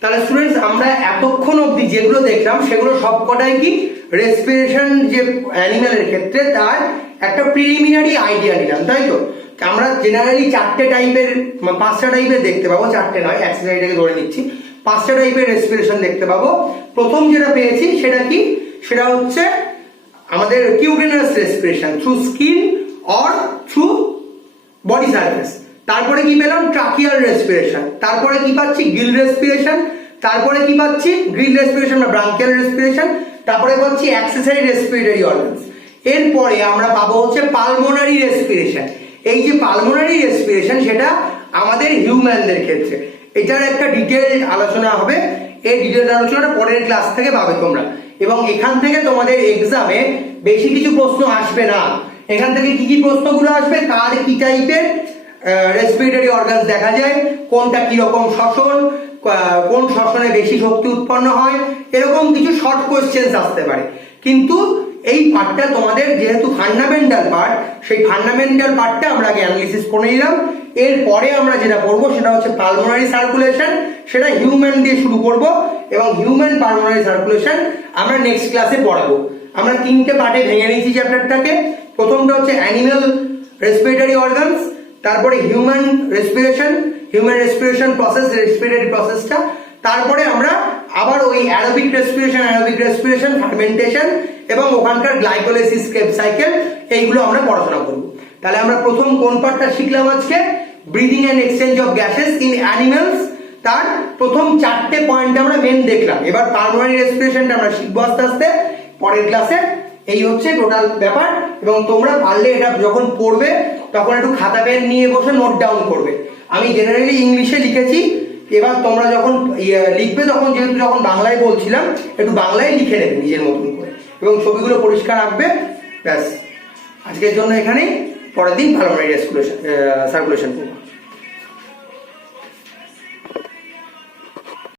তাহলে স্টুডেন্টস, আমরা এতক্ষণ অবধি যেগুলো দেখলাম সেগুলো সবকটাই কি রেসপিরেশন যে অ্যানিমেলের ক্ষেত্রে তার একটা প্রিলিমিনারি আইডিয়া নিলাম, তাই তো। আমরা জেনারেলি 4টে টাইপের, 5টা টাইপের দেখতে পাবো, 4টে নয়, এক্সারসাইজটাকে ধরে নিচ্ছি, 5টা টাইপের রেসপিরেশন দেখতে পাবো। প্রথম যেটা পেয়েছি সেটা কি, সেটা হচ্ছে আমাদের cutaneous respiration through skin or through body surface. তারপরে কি পেলাম, ট্রাকিয়াল রেসপিরেশন। তারপরে কি পাচ্ছি, গিল রেসপিরেশন। তারপরে কি পাচ্ছি, গ্রিল রেসপিরেশন বা ব্রাঙ্কিয়াল রেসপিরেশন। তারপরে পাচ্ছি অ্যাক্সেসরি রেসপিরেটরি অর্গানস। এরপরে আমরা পাবো হচ্ছে পালমোনারি রেসপিরেশন। এই যে পালমোনারি রেসপিরেশন, সেটা আমাদের হিউম্যানদের ক্ষেত্রে, এটার একটা ডিটেল আলোচনা হবে। এই ডিটেল আলোচনাটা পরের ক্লাস থেকে পাবে তোমরা এবং এখান থেকে তোমাদের এক্সামে বেশি কিছু প্রশ্ন আসবে না। এখান থেকে কি কি প্রশ্নগুলো আসবে, কার কি টাইপের রেসপিরেটরি অর্গানস দেখা যায়, কোনটা কি রকম শ্বসন, কোন শ্বসনে বেশি শক্তি উৎপন্ন হয়, এরকম কিছু শর্ট কোয়েশ্চেন্স আসতে পারে। কিন্তু এই পার্টটা তোমাদের যেহেতু ফান্ডামেন্টাল পার্ট, সেই ফান্ডামেন্টাল পার্টটা আমরা আগে অ্যানালিসিস করে নিলাম। এরপরে আমরা যেটা করবো সেটা হচ্ছে পালমোনারি সার্কুলেশন, সেটা হিউম্যান দিয়ে শুরু করব এবং হিউম্যান পালমোনারি সার্কুলেশন আমরা নেক্সট ক্লাসে পড়াবো। আমরা 3টে পার্টে ভেঙে নিয়েছি চ্যাপ্টারটাকে। প্রথমটা হচ্ছে অ্যানিমাল রেসপিরেটরি অর্গানস, তারপরে হিউম্যান রেসপিরেশন প্রসেস, রেসপিরেটরি প্রসেসটা। তারপরে আমরা আবার ওই অ্যারোবিক রেসপিরেশন, ফার্মেন্টেশন এবং ওখানকার গ্লাইকোলাইসিস ক্রেব সাইকেল, এইগুলো আমরা পড়াশোনা করব। তাহলে আমরা প্রথম কোন পার্টটা শিখলাম আজকে, breathing and exchange of gases in animals. তার প্রথম 4টে পয়েন্ট আমরা মেন দেখলাম। এবার পালমোনারি রেসপিরেশনটা আমরা শিখবো আস্তে আস্তে পরের ক্লাসে। এই হচ্ছে টোটাল ব্যাপার এবং তোমরা পারলে এটা যখন পড়বে তখন একটু খাতা পেন নিয়ে বসে নোট ডাউন করবে। আমি জেনারেলি ইংলিশে লিখেছি, এবার তোমরা যখন লিখবে তখন যেহেতু যখন বাংলায় বলছিলাম একটু বাংলায় লিখে নেবে নিজের মতন করে এবং ছবিগুলো পরিষ্কার রাখবে। ব্যাস, আজকের জন্য এখানেই, পরের দিন পালমোনারি সার্কুলেশন করবো।